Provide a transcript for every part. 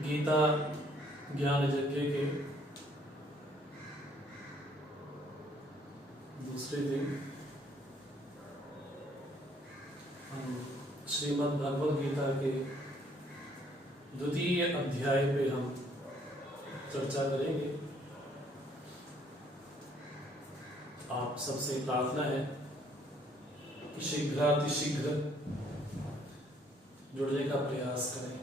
गीता ज्ञान यज्ञ के दूसरे दिन हम श्रीमद् भगवद गीता के द्वितीय अध्याय पे हम चर्चा करेंगे। आप सबसे प्रार्थना है कि शीघ्रातिशीघ्र जुड़ने का प्रयास करें।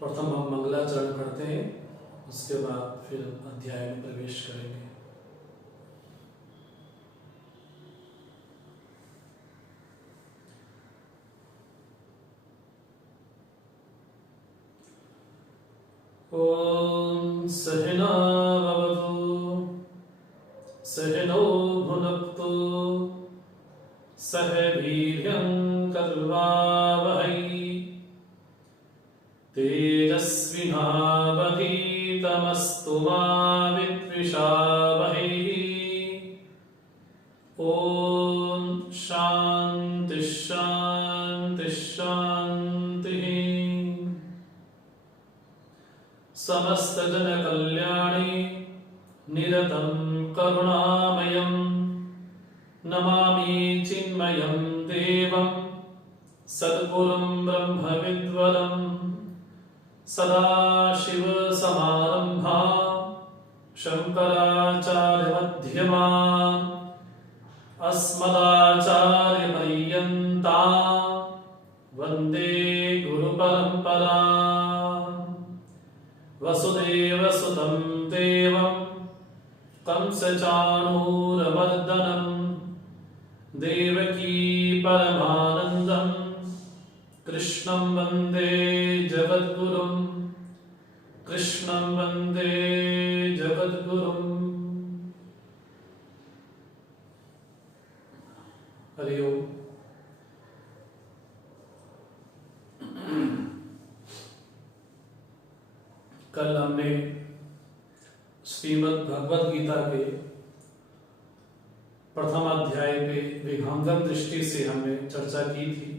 प्रथम हम मंगलाचरण करते हैं, उसके बाद फिर अध्याय में प्रवेश करेंगे। ओम सहना भवतु सहनौ भुनक्तु सह वीर्यं कर्वावहै तेजस्विनावधीतमस्तु मा विद्विषावहै। ओम शांति शांति शांति। समस्त जन कल्याणी निरतं करुणामयं नमामि चिन्मयं देवं सद्गुरुं ब्रह्मविद्वरं सदाशिवसमारम्भां शङ्कराचार्यमध्यमाम् अस्मदाचार्यपर्यन्तां वन्दे गुरुपरम्पराम्। वसुदेवसुतं देवं कंसचाणूरमर्दनं देवकी परमानन्दं कृष्णं वन्दे जगद्गुरुं कृष्णं वन्दे जगद्गुरुं। हरि ओम। कल हमने श्रीमद् भगवद गीता के प्रथम अध्याय पे विहंगम दृष्टि से हमने चर्चा की थी।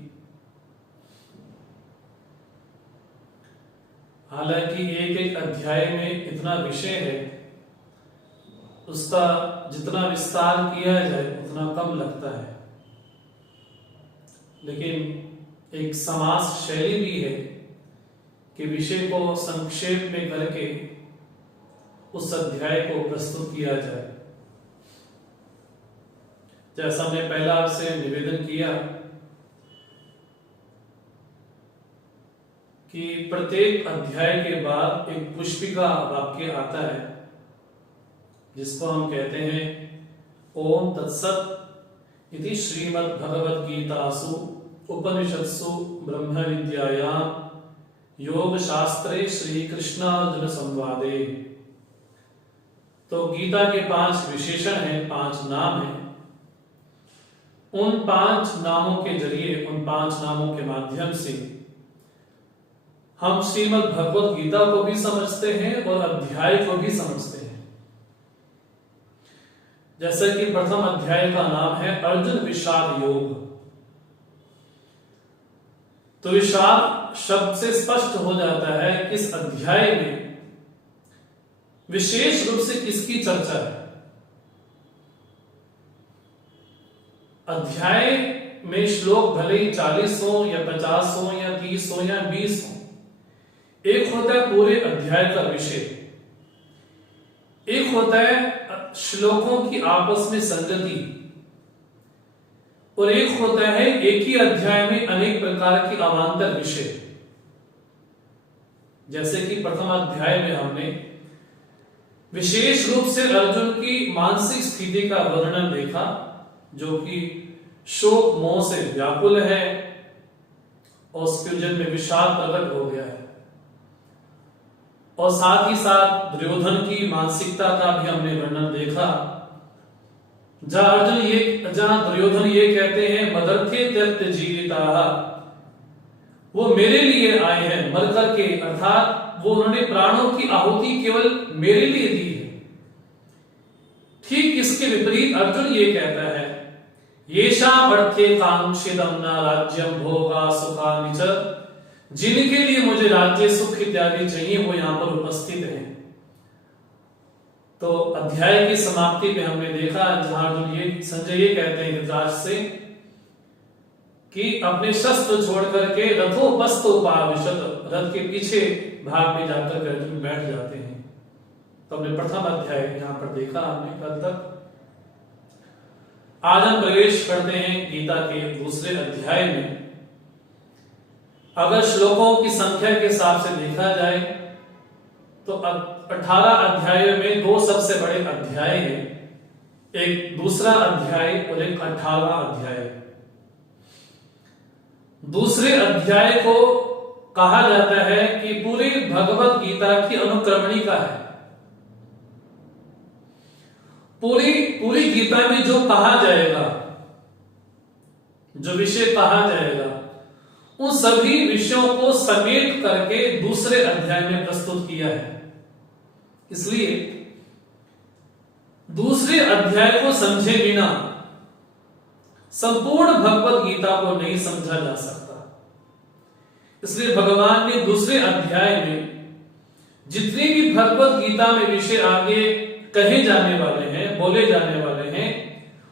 हालांकि एक एक अध्याय में इतना विषय है, उसका जितना विस्तार किया जाए उतना कम लगता है, लेकिन एक समास शैली भी है कि विषय को संक्षेप में करके उस अध्याय को प्रस्तुत किया जाए। जैसा हमने पहला आपसे निवेदन किया कि प्रत्येक अध्याय के बाद एक पुष्पिका वाक्य आता है, जिसको हम कहते हैं ओम तत्सत इति श्रीमद् भगवद गीतासु उपनिषत्सु ब्रह्म विद्यायां योग शास्त्रे श्री कृष्णार्जुन संवादे। तो गीता के 5 विशेषण हैं, 5 नाम हैं। उन 5 नामों के जरिए, उन 5 नामों के माध्यम से हम श्रीमद् भगवद गीता को भी समझते हैं और अध्याय को भी समझते हैं। जैसे कि प्रथम अध्याय का नाम है अर्जुन विषाद योग। तो विषाद शब्द से स्पष्ट हो जाता है कि इस अध्याय में विशेष रूप से किसकी चर्चा है। अध्याय में श्लोक भले ही 40 हो या 50 हो या 30 हो या 20 हो, एक होता है पूरे अध्याय का विषय, एक होता है श्लोकों की आपस में संगति, और एक होता है एक ही अध्याय में अनेक प्रकार के अवान्तर विषय। जैसे कि प्रथम अध्याय में हमने विशेष रूप से अर्जुन की मानसिक स्थिति का वर्णन देखा, जो कि शोक मोह से व्याकुल है और उसके जन्म में विषाद प्रकट हो गया है। और साथ ही साथ दुर्योधन की मानसिकता का भी हमने वर्णन देखा, जहां दुर्योधन ये कहते हैं मदर्थे त्यक्त जीविताः, वो मेरे लिए आए हैं मर करके, अर्थात वो उन्होंने प्राणों की आहुति केवल मेरे लिए दी है। ठीक इसके विपरीत अर्जुन ये कहता है येषाम् अर्थे कांक्षितम् न राज्यम भोगा सुखानि च, जिनके लिए मुझे राज्य सुख इत्यादि चाहिए वो यहाँ पर उपस्थित हैं। तो अध्याय की समाप्ति पे हमने देखा जहां अर्जुन ये संजय ये कहते हैं धृतराष्ट्र से कि अपने शस्त्र छोड़ करके रथोपस्थ उपाविशत, रथ के पीछे भाग में जाकर के अर्जुन बैठ जाते हैं। तो हमने प्रथम अध्याय यहाँ पर देखा हमने कल तक। आज हम प्रवेश करते हैं गीता के दूसरे अध्याय में। अगर श्लोकों की संख्या के हिसाब से देखा जाए तो 18 अध्यायों में दो सबसे बड़े अध्याय हैं, एक दूसरा अध्याय और एक 18वां अध्याय। दूसरे अध्याय को कहा जाता है कि पूरी भगवत गीता की अनुक्रमणिका है। पूरी गीता में जो कहा जाएगा, जो विषय कहा जाएगा, उन सभी विषयों को समेट करके दूसरे अध्याय में प्रस्तुत किया है। इसलिए दूसरे अध्याय को समझे बिना संपूर्ण भगवत गीता को नहीं समझा जा सकता। इसलिए भगवान ने दूसरे अध्याय में जितने भी भगवत गीता में विषय आगे कहे जाने वाले हैं, बोले जाने वाले हैं,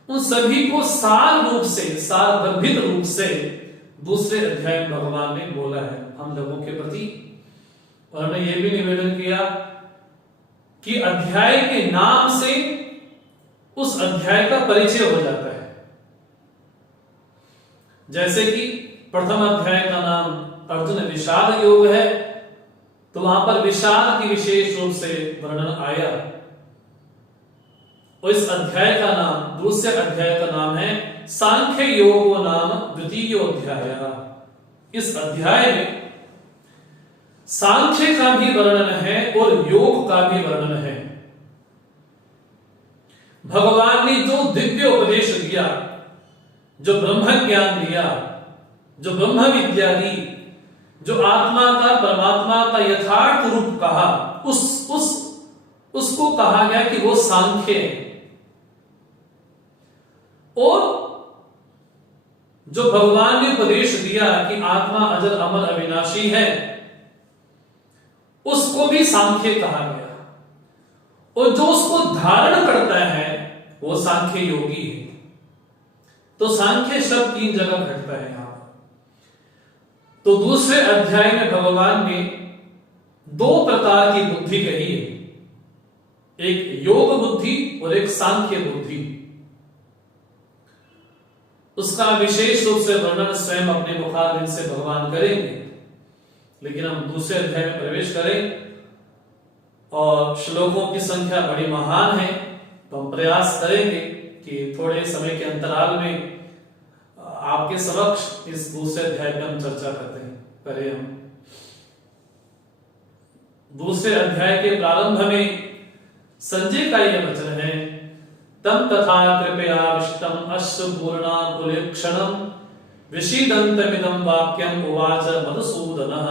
उन सभी को सार रूप से, सारगर्भित रूप से दूसरे अध्याय में भगवान ने बोला है हम लोगों के प्रति। और हमने ये भी निवेदन किया कि अध्याय के नाम से उस अध्याय का परिचय हो जाता है। जैसे कि प्रथम अध्याय का नाम अर्जुन विषाद योग है, तो वहां पर विषाद की विशेष रूप से वर्णन आया। और इस अध्याय का नाम, दूसरे अध्याय का नाम है सांख्य योग नाम द्वितीय अध्याय। इस अध्याय में सांख्य का भी वर्णन है और योग का भी वर्णन है। भगवान ने जो दिव्य उपदेश दिया, जो ब्रह्म ज्ञान दिया, जो ब्रह्म विद्या दी, जो आत्मा का, परमात्मा का यथार्थ रूप कहा, उसको कहा गया कि वो सांख्य है। और जो भगवान ने उपदेश दिया कि आत्मा अजर अमर अविनाशी है, उसको भी सांख्य कहा गया। और जो उसको धारण करता है वो सांख्य योगी है। तो सांख्य शब्द 3 जगह घटता है यहां पर। तो दूसरे अध्याय में भगवान ने 2 प्रकार की बुद्धि कही है, एक योग बुद्धि और एक सांख्य बुद्धि। उसका विशेष रूप से वर्णन स्वयं अपने मुखारविंद से भगवान करेंगे। लेकिन हम दूसरे अध्याय में प्रवेश करें और श्लोकों की संख्या बड़ी महान है, तो हम प्रयास करेंगे कि थोड़े समय के अंतराल में आपके समक्ष इस दूसरे अध्याय में हम चर्चा करें। हम दूसरे अध्याय के प्रारंभ में संजय का यह वचन है, तम तथा कृपयाविष्टम अश्रुपूर्णा कुलेक्षणम विषीदन्तमिदं वाक्यम उवाच मधुसूदनः।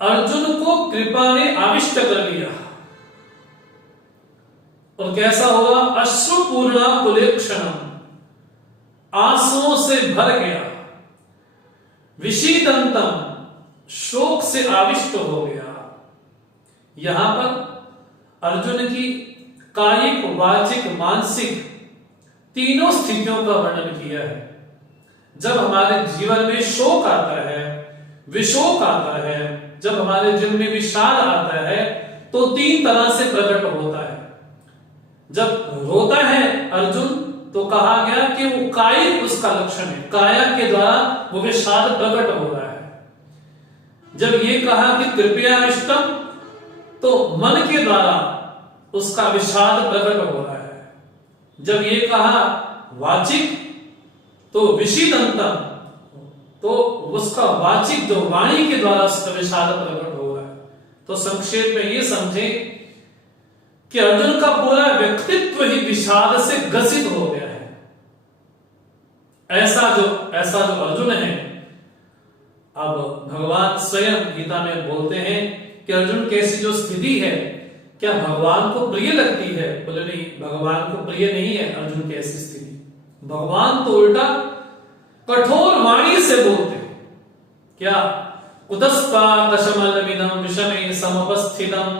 अर्जुन को कृपा ने आविष्ट कर लिया और कैसा हुआ? अश्रुपूर्णा कुलेक्षणम, आंसुओं से भर गया, विषीदंतम, शोक से आविष्ट हो गया। यहां पर अर्जुन की कायिक, वाचिक, मानसिक तीनों स्थितियों का वर्णन किया है। जब हमारे जीवन में शोक आता है, विशोक आता है, जब हमारे जीवन में विषाद आता है, तो 3 तरह से प्रकट होता है। जब रोता है अर्जुन तो कहा गया कि वो कायिक उसका लक्षण है, काया के द्वारा वो विषाद प्रकट हो रहा है। जब ये कहा कि कृपयाविष्टम, तो मन के द्वारा उसका विषाद प्रकट हो रहा है। जब ये कहा वाचिक, तो विषीदंतम, तो उसका वाचिक जो वाणी के द्वारा उसका विषाद प्रकट हो रहा है। तो संक्षेप में ये समझे कि अर्जुन का पूरा व्यक्तित्व ही विषाद से ग्रसित हो गया है। ऐसा जो अर्जुन है, अब भगवान स्वयं गीता में बोलते हैं कि अर्जुन कैसी जो स्थिति है क्या भगवान को प्रिय लगती है? बोले नहीं, भगवान को प्रिय नहीं है अर्जुन की ऐसी स्थिति। भगवान तो उल्टा कठोर वाणी से बोलते हैं। क्या? कुतस्पातशमलमिदं विषमे समुपस्थितम्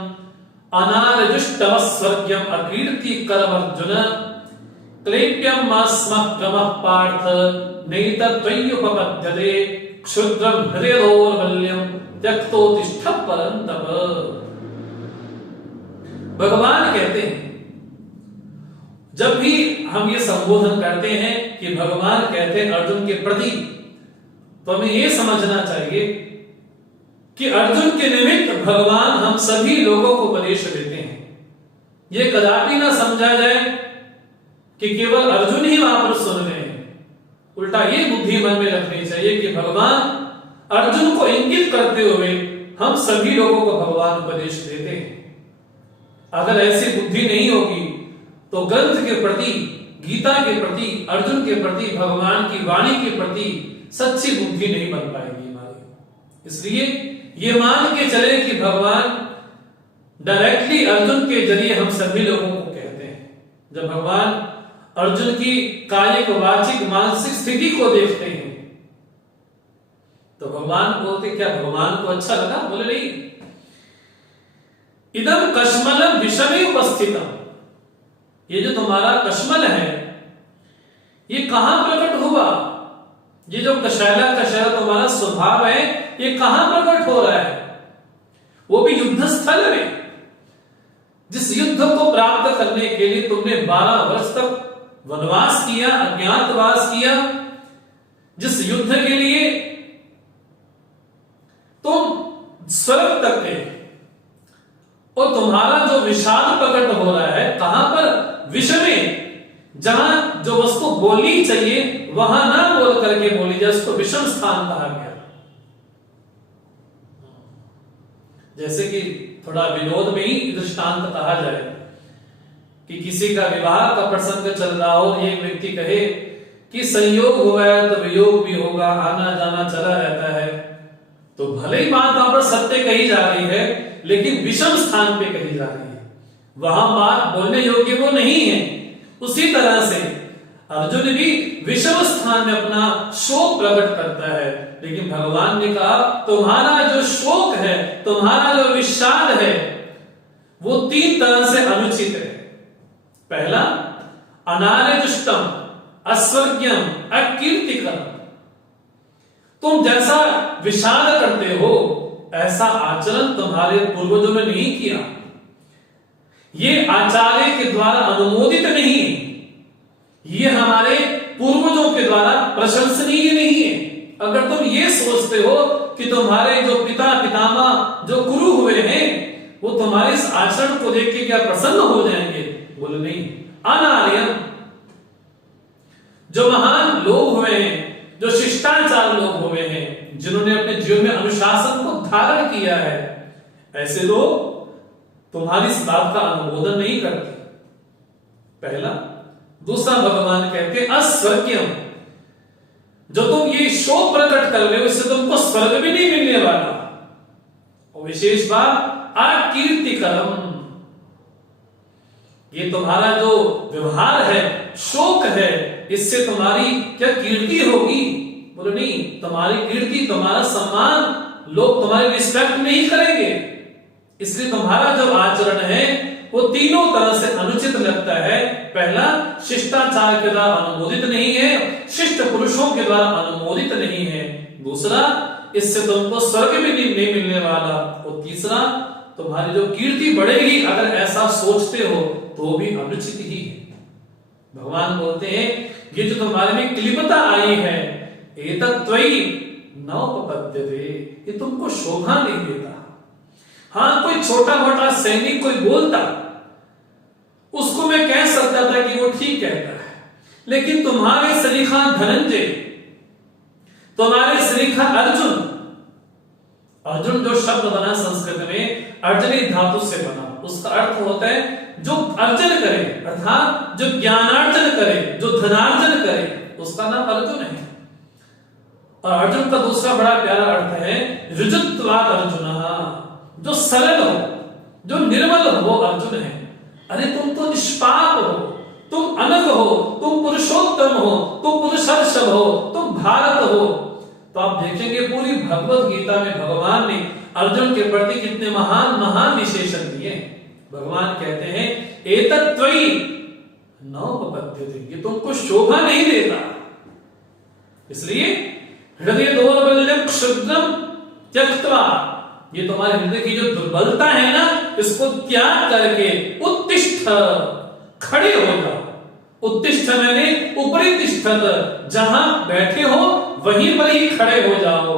अनारजुष्टमस्वर्ग्यम् अकीर्तिकरमर्जुन क्लेप्यमस्मः क्रमः पार्थ नैतत्त्वय्युपपद्यते क्षुद्रं हृदय दौर्बल्यं त्यक्तोत्तिष्ठ परन्तप। भगवान कहते हैं, जब भी हम ये संबोधन करते हैं कि भगवान कहते हैं अर्जुन के प्रति, तो हमें ये समझना चाहिए कि अर्जुन के निमित्त भगवान हम सभी लोगों को उपदेश देते हैं। ये कदापि ना समझा जाए कि केवल अर्जुन ही वहां पर सुन रहे हैं। उल्टा ये बुद्धि मन में रखनी चाहिए कि भगवान अर्जुन को इंगित करते हुए हम सभी लोगों को भगवान उपदेश देते हैं। अगर ऐसी बुद्धि नहीं होगी तो ग्रंथ के प्रति, गीता के प्रति, अर्जुन के प्रति, भगवान की वाणी के प्रति सच्ची बुद्धि नहीं बन पाएगी हमारी। इसलिए ये मान के चले कि भगवान डायरेक्टली अर्जुन के जरिए हम सभी लोगों को कहते हैं। जब भगवान अर्जुन की कायिक, वाचिक, मानसिक स्थिति को देखते हैं तो भगवान बोलते, क्या भगवान को अच्छा लगा? बोले नहीं, इदम कश्मलम विषमे उपस्थितम, ये जो तुम्हारा कश्मल है ये कहां प्रकट हुआ? ये जो कशैला कशैला तुम्हारा स्वभाव है ये कहां प्रकट हो रहा है? वो भी युद्ध स्थल में। जिस युद्ध को प्राप्त करने के लिए तुमने 12 वर्ष तक वनवास किया, अज्ञातवास किया, जिस युद्ध के लिए तुम स्वर्ग तक गए, और तुम्हारा जो विषाद प्रकट हो रहा है कहां पर? विषय में, जहां जो वस्तु बोलनी चाहिए वहां ना बोल करके बोली जाए, उसको विषम स्थान कहा गया। जैसे कि थोड़ा विनोद में ही दृष्टांत कहा जाए कि किसी का विवाह का प्रसंग चल रहा हो, एक व्यक्ति कहे कि संयोग हुआ है तो वियोग भी होगा, आना जाना चला रहता है, तो भले ही बात वहां पर सत्य कही जा रही है लेकिन विषम स्थान पे कही जा रही है, वहां बात बोलने योग्य वो नहीं है। उसी तरह से अर्जुन भी विषम स्थान में अपना शोक प्रकट करता है, लेकिन भगवान ने कहा तुम्हारा जो शोक है, तुम्हारा जो विषाद है, वो 3 तरह से अनुचित है। पहला, अनार्यजुष्टम, अस्वर्ग्यम, अकीर्तिकरम। तुम जैसा विषाद करते हो ऐसा आचरण तुम्हारे पूर्वजों ने नहीं किया, ये आचार्य के द्वारा अनुमोदित नहीं है, ये हमारे पूर्वजों के द्वारा प्रशंसनीय नहीं है। अगर तुम ये सोचते हो कि तुम्हारे जो पिता पितामह जो गुरु हुए हैं वो तुम्हारे इस आचरण को देख के क्या प्रसन्न हो जाएंगे? बोले नहीं, अनार्यम। जो महान लोग हुए हैं, जो शिष्टाचार लोग हुए हैं, जिन्होंने अपने जीवन में अनुशासन को धारण किया है, ऐसे लोग तुम्हारी इस बात का अनुमोदन नहीं करते। पहला। दूसरा, भगवान कहते हैं अस्वर्ग्यम, जो तुम ये शोक प्रकट कर रहे हो इससे तुमको स्वर्ग भी नहीं मिलने वाला। और विशेष बात, अकीर्तिकरम, ये तुम्हारा जो व्यवहार है, शोक है, इससे तुम्हारी क्या कीर्ति होगी? बोलो नहीं, तुम्हारी कीर्ति, तुम्हारा सम्मान लोग तुम्हारी रिस्पेक्ट नहीं करेंगे। इसलिए तुम्हारा जो आचरण है वो तीनों तरह से अनुचित लगता है। पहला, शिष्टाचार के द्वारा अनुमोदित नहीं है, शिष्ट पुरुषों के द्वारा अनुमोदित नहीं है। दूसरा, इससे तुमको स्वर्ग भी नहीं मिलने वाला। और तीसरा, तुम्हारी जो कीर्ति बढ़ेगी अगर ऐसा सोचते हो तो भी अनुचित ही है। भगवान बोलते हैं ये जो तुम्हारे में क्लिपता आई है, एतत्त्वयि नोपपद्यते, ये तुमको शोभा नहीं देता। हाँ, कोई छोटा मोटा सैनिक कोई बोलता, उसको मैं कह सकता था कि वो ठीक कहता है, लेकिन तुम्हारे सरीखा धनंजय, तुम्हारे सरीखा अर्जुन, अर्जुन जो शब्द बना संस्कृत में अर्जनी धातु से बना, उसका अर्थ होता है जो अर्जन करे, अर्थात जो ज्ञानार्जन करे, जो धनार्जन करे, उसका नाम अर्जुन है। और अर्जुन का दूसरा बड़ा प्यारा अर्थ है ऋजुत्वात् अर्जुनः, जो सरल हो, जो निर्मल हो अर्जुन है। अरे तुम तो निष्पाप हो, तुम अनग हो, तुम पुरुषोत्तम हो, तुम पुरुषर्षभ हो, तुम भारत हो। तो आप देखेंगे पूरी भगवत गीता में भगवान ने अर्जुन के प्रति कितने महान महान विशेषण दिए। भगवान कहते हैं एतत् त्वयि नोपपद्यते, ये तुमको शोभा नहीं देता, इसलिए हृदय दौर्बल्यम क्षुद्रम त्यक्त्वा, ये तुम्हारे हृदय की जो दुर्बलता है ना, इसको त्याग करके उत्तिष्ठ, खड़े हो जाओ। उत्तिष्ठ मैंने उपरि तिष्ठत, जहां बैठे हो वहीं पर ही खड़े हो जाओ।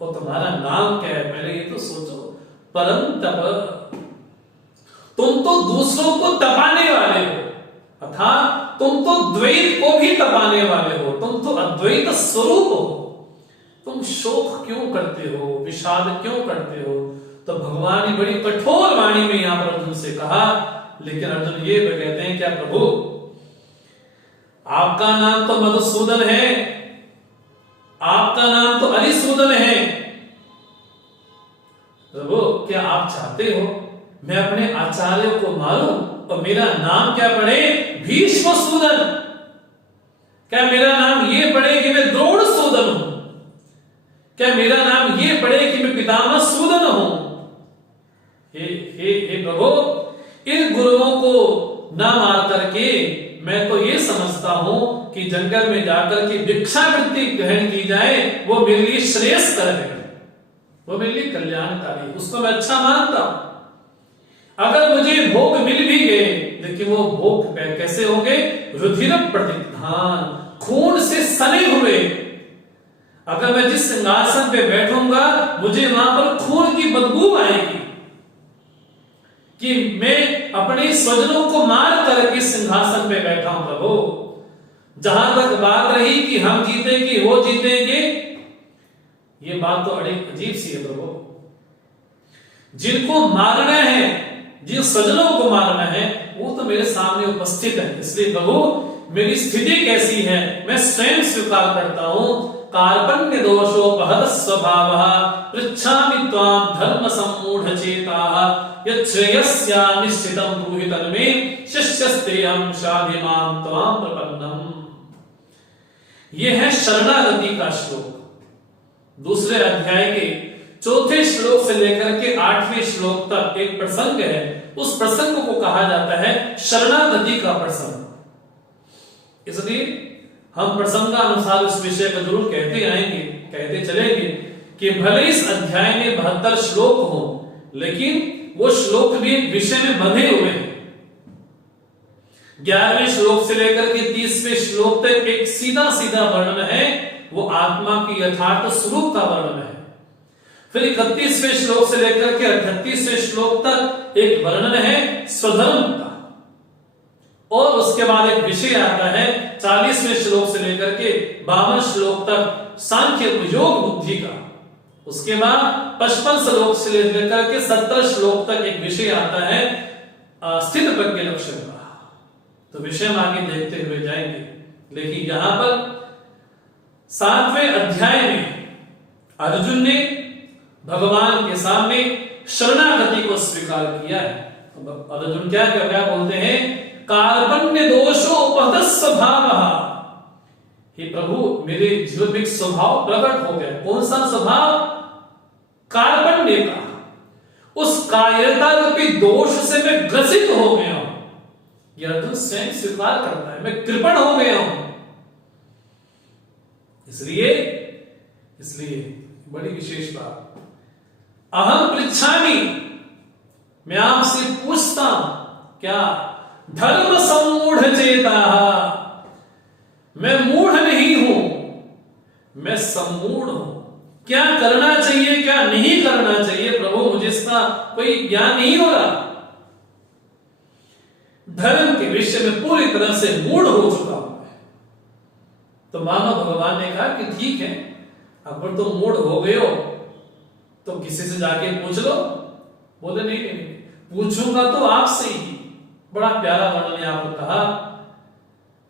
और तुम्हारा नाम क्या है पहले ये तो सोचो। परम तप, तुम तो दूसरों को तपाने वाले हो, अर्थात तुम तो द्वैत को भी तपाने वाले हो, तुम तो अद्वैत स्वरूप हो। तुम शोक क्यों करते हो, विषाद क्यों करते हो? तो भगवान ने बड़ी कठोर वाणी में यहां पर अर्जुन से कहा। लेकिन अर्जुन ये कहते हैं क्या प्रभु, आपका नाम तो मधुसूदन है, आपका नाम तो अरिसूदन है। प्रभु क्या आप चाहते हो मैं अपने आचार्यों को मारूं और मेरा नाम क्या पड़े भीष्मसूदन? क्या मेरा नाम ये पड़े कि मैं द्रोणसूदन हूं? क्या मेरा नाम ये पड़े कि मैं पितामह सूदन हूं? हे प्रभु, इन गुरुओं को ना मार करके मैं तो ये समझता हूं कि जंगल में जाकर के भिक्षावृत्ति ग्रहण की जाए, वो मेरे लिए श्रेयस्कर है, वो मेरे लिए कल्याणकारी, उसको मैं अच्छा मानता हूं। अगर मुझे भोग मिल भी गए, लेकिन वो भोग कैसे हो गए? रुधिर प्रतिधान, खून से सने हुए। अगर मैं जिस सिंहासन पे बैठूंगा मुझे वहां पर खून की बदबू आएगी कि मैं अपने स्वजनों को मार करके सिंहासन पे बैठा हूं। प्रभु जहां तक बात रही कि हम जीतेंगे वो जीतेंगे, ये बात तो बड़ी अजीब सी है प्रभु। जिनको मारना है, जिन स्वजनों को मारना है, वो तो मेरे सामने उपस्थित है। इसलिए प्रभु मेरी स्थिति कैसी है मैं स्वयं स्वीकार करता हूं। कार्पण्य दोषोपहत स्वभावः पृच्छामि त्वां धर्म सम्मूढ़ चेताः यच्छ्रेयस्या निश्चितं ब्रूहि तन्मे शिष्यस्तेऽहं शाधि मां त्वां प्रपन्नम्। ये है शरणागति का श्लोक। दूसरे अध्याय के चौथे श्लोक से लेकर के 8वें श्लोक तक एक प्रसंग है, उस प्रसंग को कहा जाता है शरणागति का प्रसंग। इसलिए हम प्रसंगानुसार इस विषय को जरूर कहते आएंगे, कहते चलेंगे कि भले इस अध्याय में 72 श्लोक हो, लेकिन वो श्लोक भी विषय में बंधे हुए हैं। 11वें श्लोक से लेकर के 30वें श्लोक तक एक सीधा सीधा वर्णन है, वो आत्मा की यथार्थ स्वरूप का वर्णन है। फिर 31वें श्लोक से लेकर के 38वें श्लोक तक एक वर्णन है स्वधर्म का, और उसके बाद एक विषय आता है 40वें श्लोक से लेकर के 52 श्लोक तक सांख्य योग बुद्धि का। उसके बाद 55 श्लोक से लेकर के 70 श्लोक तक एक विषय आता है स्थित प्रज्ञ लक्षण का। तो विषय हम आगे देखते हुए जाएंगे, लेकिन यहां पर 7वें अध्याय में अर्जुन ने भगवान के सामने शरणागति को स्वीकार किया है। अर्जुन क्या बोलते हैं? कार्पण्य दोषोपहत स्वभावः, हे प्रभु मेरे जीवन में एक स्वभाव प्रकट हो गया। कौन सा स्वभाव? कार्पण्य का। उस कायरता रूपी दोष से मैं ग्रसित हो गया हूं। यह अर्जुन स्वयं स्वीकार करता है, मैं कृपण हो गया हूं। इसलिए बड़ी विशेष बात, अहम पृच्छामि, मैं आपसे पूछता हूं, क्या धर्म सम्मूढ़ चेताः, मैं मूढ़ नहीं हूं, मैं सम्मूढ़ हूं। क्या करना चाहिए क्या नहीं करना चाहिए प्रभु मुझे इसका कोई ज्ञान नहीं हो रहा। धर्म के विषय में पूरी तरह से मूढ़ हो चुका हूं। तो मानो भगवान ने कहा कि ठीक है, अगर तुम मूढ़ हो गए हो तो किसी से जाके पूछ लो। बोले नहीं, पूछूंगा तो आपसे ही। बड़ा प्यारा वर्णन यहां पर कहा।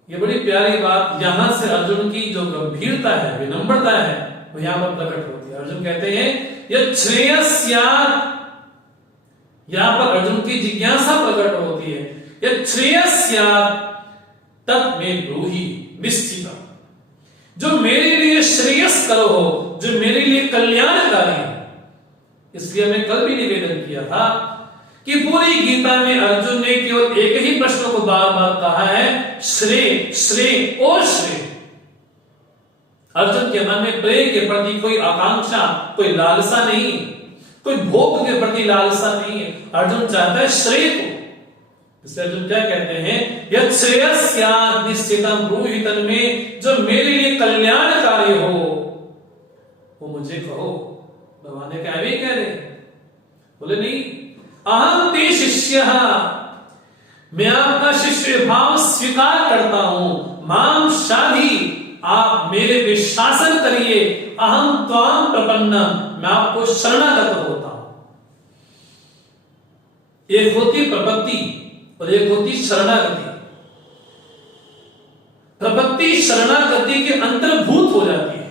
ये बड़ी प्यारी बात, यहां से अर्जुन की जो गंभीरता है, विनम्रता है, वो यहां पर प्रकट होती है। अर्जुन कहते हैं यह श्रेयस्यात्, यहां पर अर्जुन की जिज्ञासा प्रकट होती है, यत् श्रेयस्यात् तत् मे ब्रूहि निश्चितम्। जो मेरे लिए श्रेयस्कर हो, जो मेरे लिए कल्याणकारी है। इसलिए मैं कल भी निवेदन किया था कि पूरी गीता में अर्जुन ने केवल एक ही प्रश्न को बार बार कहा है, श्रेय श्रेय और श्रेय। अर्जुन के मन में प्रेम के प्रति कोई आकांक्षा, कोई लालसा नहीं, कोई भोग के प्रति लालसा नहीं है। अर्जुन चाहता है श्रेय को। इसलिए अर्जुन क्या कहते हैं, यत् श्रेयस्यात् निश्चितम् ब्रूहि तन्मे, जो मेरे लिए कल्याणकारी हो वो मुझे कहो। भगवान ने क्या भी कह रहे, बोले नहीं, अहम ते शिष्यः, मैं आपका शिष्य भाव स्वीकार करता हूं, माम शाधि, आप मेरे पे शासन करिए, अहम त्वाम प्रपन्नम, मैं आपको शरणागत होता हूं। एक होती प्रपत्ति और एक होती शरणागति। प्रपत्ति शरणागति के अंतर्भूत हो जाती है।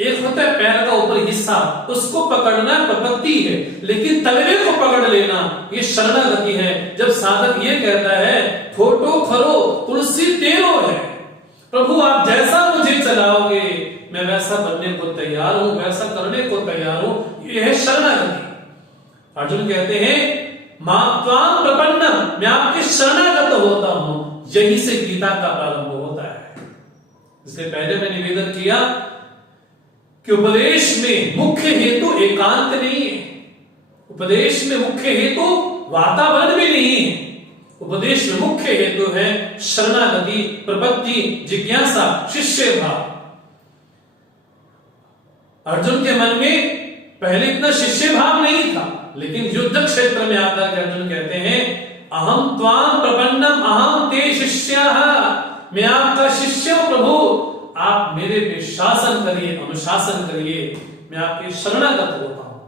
एक होता है पैर का ऊपर हिस्सा, उसको पकड़ना प्रपत्ति है, लेकिन तलवे को पकड़ लेना ये शरणागति है। जब साधक ये कहता है, खोटो खरो तुलसी तेरो है, प्रभु आप जैसा मुझे चलाओगे मैं वैसा बनने को तैयार हूं, वैसा करने को तैयार हूं, यह है शरणागति। अर्जुन कहते हैं, मां त्वाम प्रपन्नम, मैं आपके शरणागत होता हूं। यही से गीता का प्रारंभ होता है। इससे पहले मैं निवेदन किया कि उपदेश में मुख्य हेतु एकांत नहीं है, उपदेश में मुख्य हेतु वातावरण भी नहीं है। उपदेश में मुख्य हेतु है शरणागति, प्रपत्ति, जिज्ञासा, शिष्य भाव। अर्जुन के मन में पहले इतना शिष्य भाव नहीं था, लेकिन युद्ध क्षेत्र में आकर के अर्जुन कहते हैं, अहम त्वाम प्रपन्नम अहम ते शिष्यः, मैं आपका शिष्य हूं प्रभु, आप मेरे पे शासन करिए, अनुशासन करिए, मैं आपके शरणागत होता हूं।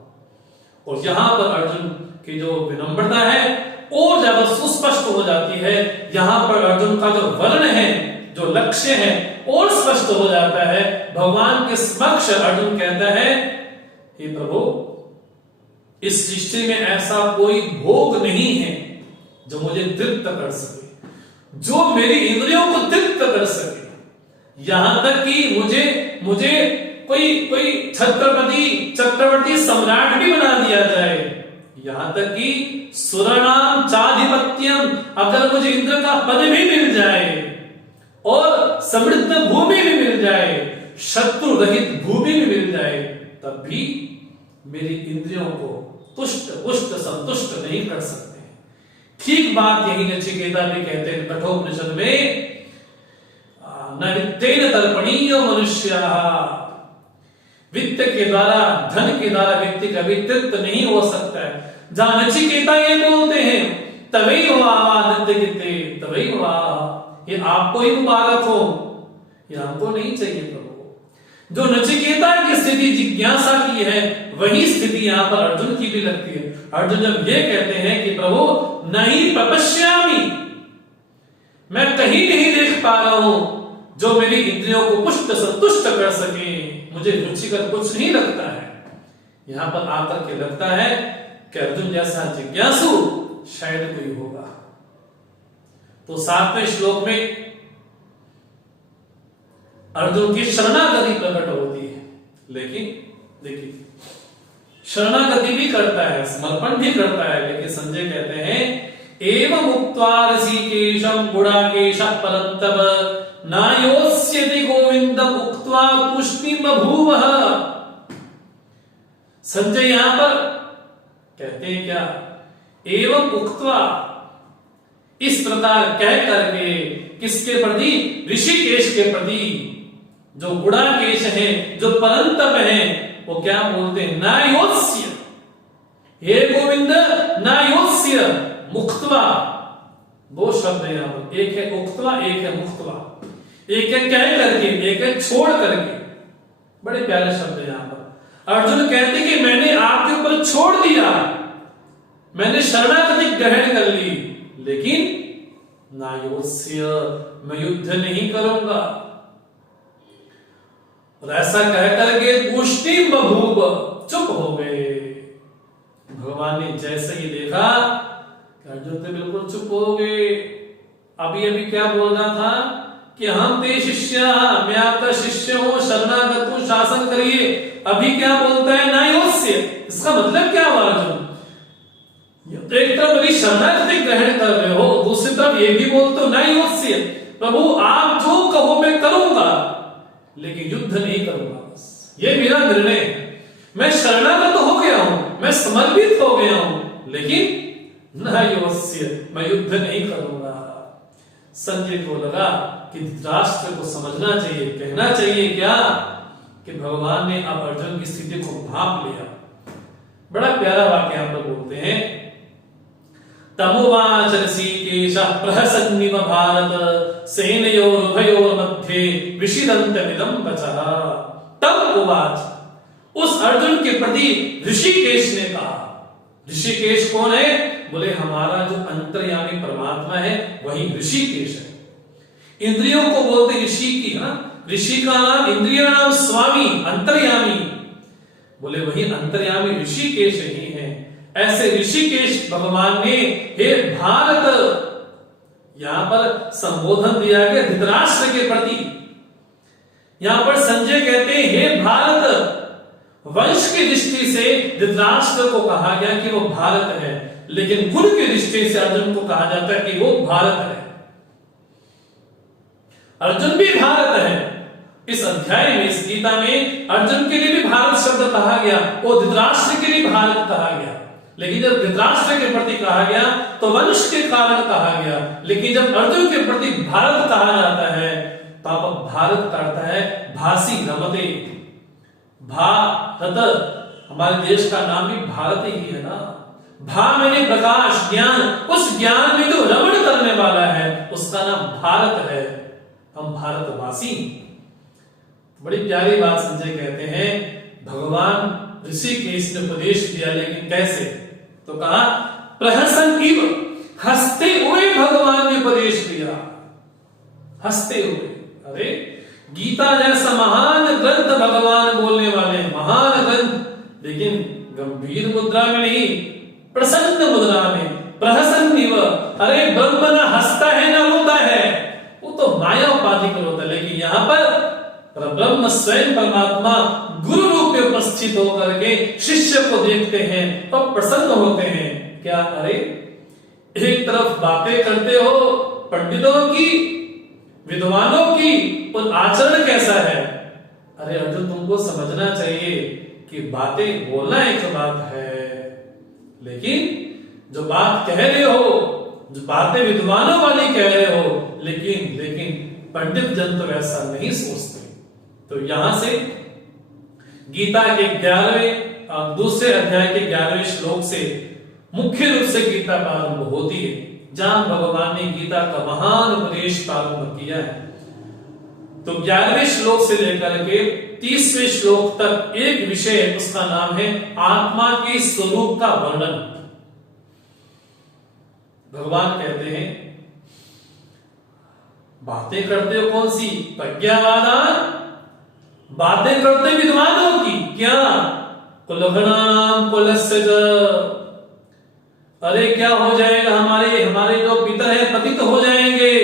और यहां पर अर्जुन की जो विनम्रता है और ज्यादा सुस्पष्ट हो जाती है। यहां पर अर्जुन का जो वर्ण है, जो लक्ष्य है, और स्पष्ट हो जाता है। भगवान के समक्ष अर्जुन कहता है, हे प्रभु, इस सृष्टि में ऐसा कोई भोग नहीं है जो मुझे तृप्त कर सके, जो मेरी इंद्रियों को तृप्त कर सके। यहां तक कि मुझे कोई चक्रवर्ती सम्राट भी बना दिया जाए, यहां तक कि सुरनाम चाधिपत्यम, अगर मुझे इंद्र का पद भी मिल जाए और समृद्ध भूमि भी मिल जाए, शत्रु रहित भूमि भी मिल जाए, तब भी मेरी इंद्रियों को तुष्ट पुष्ट संतुष्ट नहीं कर सकते। ठीक बात यही नचिकेता भी कहते हैं कठोपनिषद में, न वित्तेन तर्पणीयो मनुष्यः, वित्त के द्वारा, धन के द्वारा व्यक्ति कभी तृप्त नहीं हो सकता है। जहां नचिकेता ये बोलते हैं, तवै वाह नित्यगिते तवै वाह, ये आपको ही मुबारक हो, ये हमको नहीं चाहिए प्रभु। जो नचिकेता की स्थिति जिज्ञासा की है, वही स्थिति यहां पर अर्जुन की भी लगती है। अर्जुन जब ये कहते हैं कि प्रभु नहीं प्रपश्यामि, मैं कहीं नहीं देख पा रहा हूं जो मेरी इंद्रियों को पुष्ट संतुष्ट कर सके, मुझे रुचिकर कुछ नहीं लगता है। यहां पर आकर के लगता है कि अर्जुन जैसा जिज्ञासु शायद कोई होगा। तो 7वें श्लोक में अर्जुन की शरणागति प्रकट होती है। लेकिन देखिए, शरणागति भी करता है, समर्पण भी करता है, लेकिन संजय कहते हैं, एवं उक्त्वा ऋषिकेशं गुडाकेशः परन्तप नायोस्यति गोविंदम उक्त्वा तुष्णीं बभूवः। संजय यहां पर कहते हैं क्या, एवं उक्त्वा, इस प्रकार कह करके, किसके प्रति, ऋषिकेश के प्रति, जो गुडाकेश है, जो परंतप है, वो क्या बोलते हैं, नायोस्य, हे गोविंद नायोस्य मुक्त्वा। दो शब्द है यहां पर, एक है उक्त्वा, एक है मुक्त्वा, एक है कह करके, एक है छोड़ करके। बड़े प्यारे शब्द है यहां पर। अर्जुन कहते कि मैंने आपके ऊपर छोड़ दिया, मैंने शरणागति ग्रहण कर ली, लेकिन नायोस्य, मैं युद्ध नहीं करूंगा। और ऐसा कह करके तुष्णीं बभूव, चुप हो गए। भगवान भगवान ने जैसे ही देखा कि अर्जुन तो बिल्कुल चुप हो गए। अभी अभी क्या बोल रहा था कि हम ते शिष्य, मैं आपका शिष्य हूं, शरणागत हूं, शासन करिए। अभी क्या बोलता है, ना योस्य। इसका मतलब क्या हुआ अर्जुन? तो एक तरफ मेरी शरणागति ग्रहण कर रहे हो, दूसरी तरफ ये भी बोलते हो ना योस्य, प्रभु आप जो कहो मैं करूंगा, लेकिन युद्ध नहीं करूंगा। बस ये मेरा निर्णय है। मैं शरणागत हो गया हूं, मैं समर्पित हो गया हूं, लेकिन न योस्य, मैं युद्ध नहीं करूंगा। संजय को लगा कि धृतराष्ट्र को समझना चाहिए, कहना चाहिए क्या कि भगवान ने अब अर्जुन की स्थिति को भांप लिया। बड़ा प्यारा वाक्य हम लोग बोलते हैं, तमुवाच ऋषिकेशः प्रहसन्निव भारत सेनयोरुभयोर् मध्ये विषिदन्तमिदं वचः। तब उवाच, उस अर्जुन के प्रति ऋषिकेश ने कहा। ऋषिकेश कौन है? बोले हमारा जो अंतर्यामी परमात्मा है वही ऋषिकेश है। इंद्रियों को बोलते ऋषि की, ऋषि का नाम इंद्रियों नाम स्वामी, अंतर्यामी। बोले वही अंतर्यामी ऋषिकेश ही है। ऐसे ऋषिकेश भगवान ने हे भारत, यहां पर संबोधन दिया गया धृतराष्ट्र के प्रति। यहां पर संजय कहते हैं हे भारत, वंश की दृष्टि से धृतराष्ट्र को कहा गया कि वो भारत है, लेकिन गुण की दृष्टि से अर्जुन को कहा जाता है कि वो भारत है। अर्जुन भी भारत है। इस अध्याय में, इस गीता में अर्जुन के लिए भी भारत शब्द कहा गया, वो धृतराष्ट्र के लिए भारत कहा गया। लेकिन जब धृतराष्ट्र के प्रति कहा गया तो वंश के कारण कहा गया, लेकिन जब अर्जुन के प्रति भारत कहा जाता है तो अब भारत का अर्थ है भासी, रमते। भारत, हमारे देश का नाम भी भारत ही है ना। भा मैंने प्रकाश, ज्ञान, उस ज्ञान में जो रमण करने वाला है उसका नाम भारत है। हम भारतवासी। बड़ी प्यारी बात संजय कहते हैं, भगवान ऋषिकेश ने उपदेश दिया, लेकिन कैसे? तो कहा प्रहसन इव, हंसते हुए भगवान ने उपदेश दिया, हंसते हुए। अरे गीता जैसा महान ग्रंथ भगवान बोलने वाले, महान ग्रंथ, लेकिन गंभीर मुद्रा में नहीं, प्रसन्न मुद्रा में, प्रहसन इव। अरे ब्रह्म ना हंसता है ना रोता है, वो तो माया उपाधि कर होता है, लेकिन यहां पर ब्रह्म स्वयं परमात्मा गुरु रूप में उपस्थित होकर के शिष्य को देखते हैं और प्रसन्न होते हैं। क्या? अरे एक तरफ बातें करते हो पंडितों की, विद्वानों की, और आचरण कैसा है? अरे अर्जुन तुमको समझना चाहिए कि बातें बोलना एक बात है, लेकिन जो बात कह रहे हो, जो बातें विद्वानों वाली कह रहे हो, लेकिन पंडित जन तो ऐसा नहीं सोचते। तो यहां से गीता के 11वें दूसरे अध्याय के 11वें श्लोक से मुख्य रूप से गीता प्रारंभ होती है, जहां भगवान ने गीता का महान उपदेश प्रारंभ किया है। तो 11वें श्लोक से लेकर के 30वें श्लोक तक एक विषय है, उसका नाम है आत्मा के स्वरूप का वर्णन। भगवान कहते हैं बातें करते हो कौन सी? प्रज्ञावादान, बातें करते विद्वानों की। क्या? कुलघनानाम कुलस्य च। अरे क्या हो जाएगा, हमारे जो पितर हैं पतित हो जाएंगे।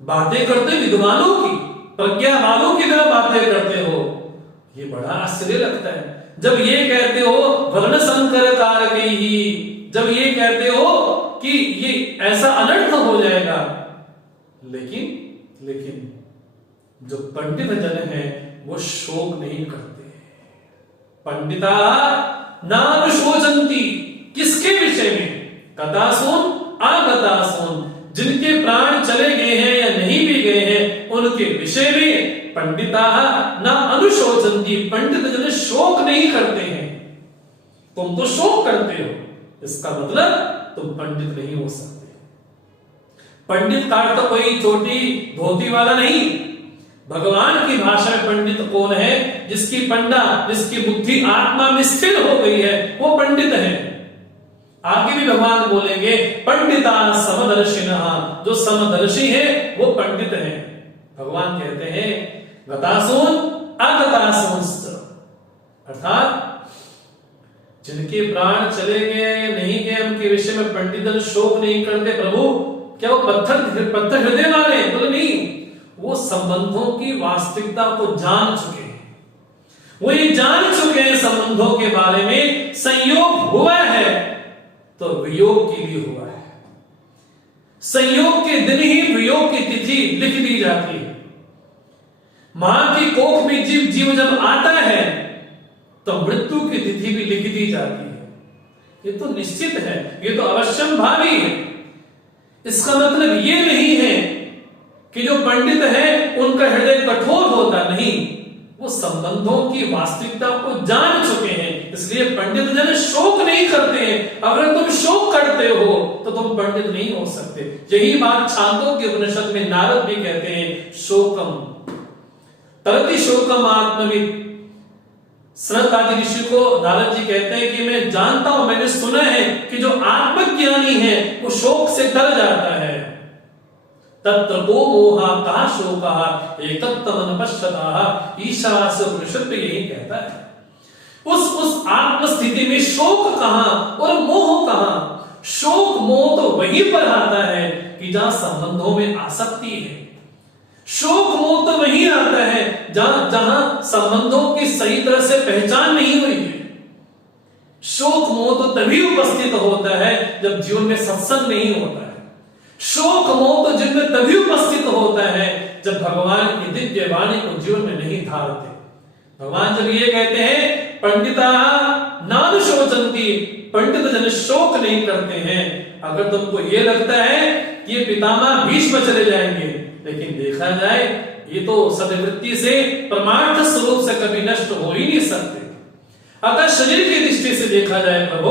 बातें करते विद्वानों की, प्रज्ञा वालों की तरह बातें करते हो। ये बड़ा आश्चर्य लगता है जब ये कहते हो वर्ण संकर कारक ही, जब ये कहते हो कि ये ऐसा अनर्थ हो जाएगा। लेकिन जो पंडित जन है वो शोक नहीं करते। पंडिता नानुशोचन्ति, किसके विषय में? कथासून अकथासून, जिनके प्राण चले गए हैं या नहीं भी गए हैं उनके विषय में पंडिता न अनुशोचन्ति, पंडित जन शोक नहीं करते हैं। तुम तो शोक करते हो, इसका मतलब तुम पंडित नहीं हो सकते। पंडित का अर्थ कोई चोटी धोती वाला नहीं। भगवान की भाषा में पंडित कौन है? जिसकी जिसकी बुद्धि आत्मा में स्थिर हो गई है वो पंडित है। आगे भी भगवान बोलेंगे पंडिता समदर्शिनः, जो समदर्शी है वो पंडित है। भगवान कहते हैं गतासून अगतासून, अर्थात जिनके प्राण चले गए नहीं गए उनके विषय में पंडितजन शोक नहीं करते। प्रभु क्या वो पत्थर हृदय वाले? बोले नहीं, वो संबंधों की वास्तविकता को जान चुके हैं। वो ये जान चुके हैं संबंधों के बारे में, संयोग हुआ है तो वियोग के लिए हुआ है। संयोग के दिन ही वियोग की तिथि लिख दी जाती है। मां की कोख में जीव जब आता है तो मृत्यु की तिथि भी लिख दी जाती है। ये तो निश्चित है, ये तो अवश्यम भावी है। इसका मतलब ये नहीं है कि जो पंडित है उनका हृदय कठोर होता नहीं, वो संबंधों की वास्तविकता को जान चुके हैं, इसलिए पंडित जन शोक नहीं करते हैं। अगर तुम शोक करते हो तो तुम पंडित नहीं हो सकते। यही बात छांदोग्य उपनिषद में नारद भी कहते हैं, शोकम तरति शोकम आत्मविद। सनत आदि ऋषि को नारद जी कहते हैं कि मैं जानता हूं, मैंने सुना है कि जो आत्मज्ञानी है वो शोक से डर जाता है। तत्र को मोहा का शोका एकत्तम पश्यता, ईशावास उपनिषद में यही कहता है। उस आत्म स्थिति में शोक कहां और मोह कहां? शोक मोह तो वहीं पर आता है कि जहां संबंधों में आसक्ति है। शोक मोह तो वहीं आता है जहां संबंधों की सही तरह से पहचान नहीं हुई है। शोक मोह तो तभी उपस्थित होता है जब जीवन में सत्संग नहीं होता है। शोक मोह तो जीवन में तभी उपस्थित होता है जब भगवान की दिव्य वाणी को जीवन में नहीं धारते। भगवान जब ये कहते हैं पंडिता नानुशोचन्ति, पंडित जन शोक नहीं करते हैं। अगर तुमको ये लगता है कि ये पितामह भीष्म चले जाएंगे, लेकिन देखा जाए ये तो सदवृत्ति से परमार्थ स्वरूप से कभी नष्ट हो ही नहीं सकते। अगर शरीर की दृष्टि से देखा जाए, प्रभु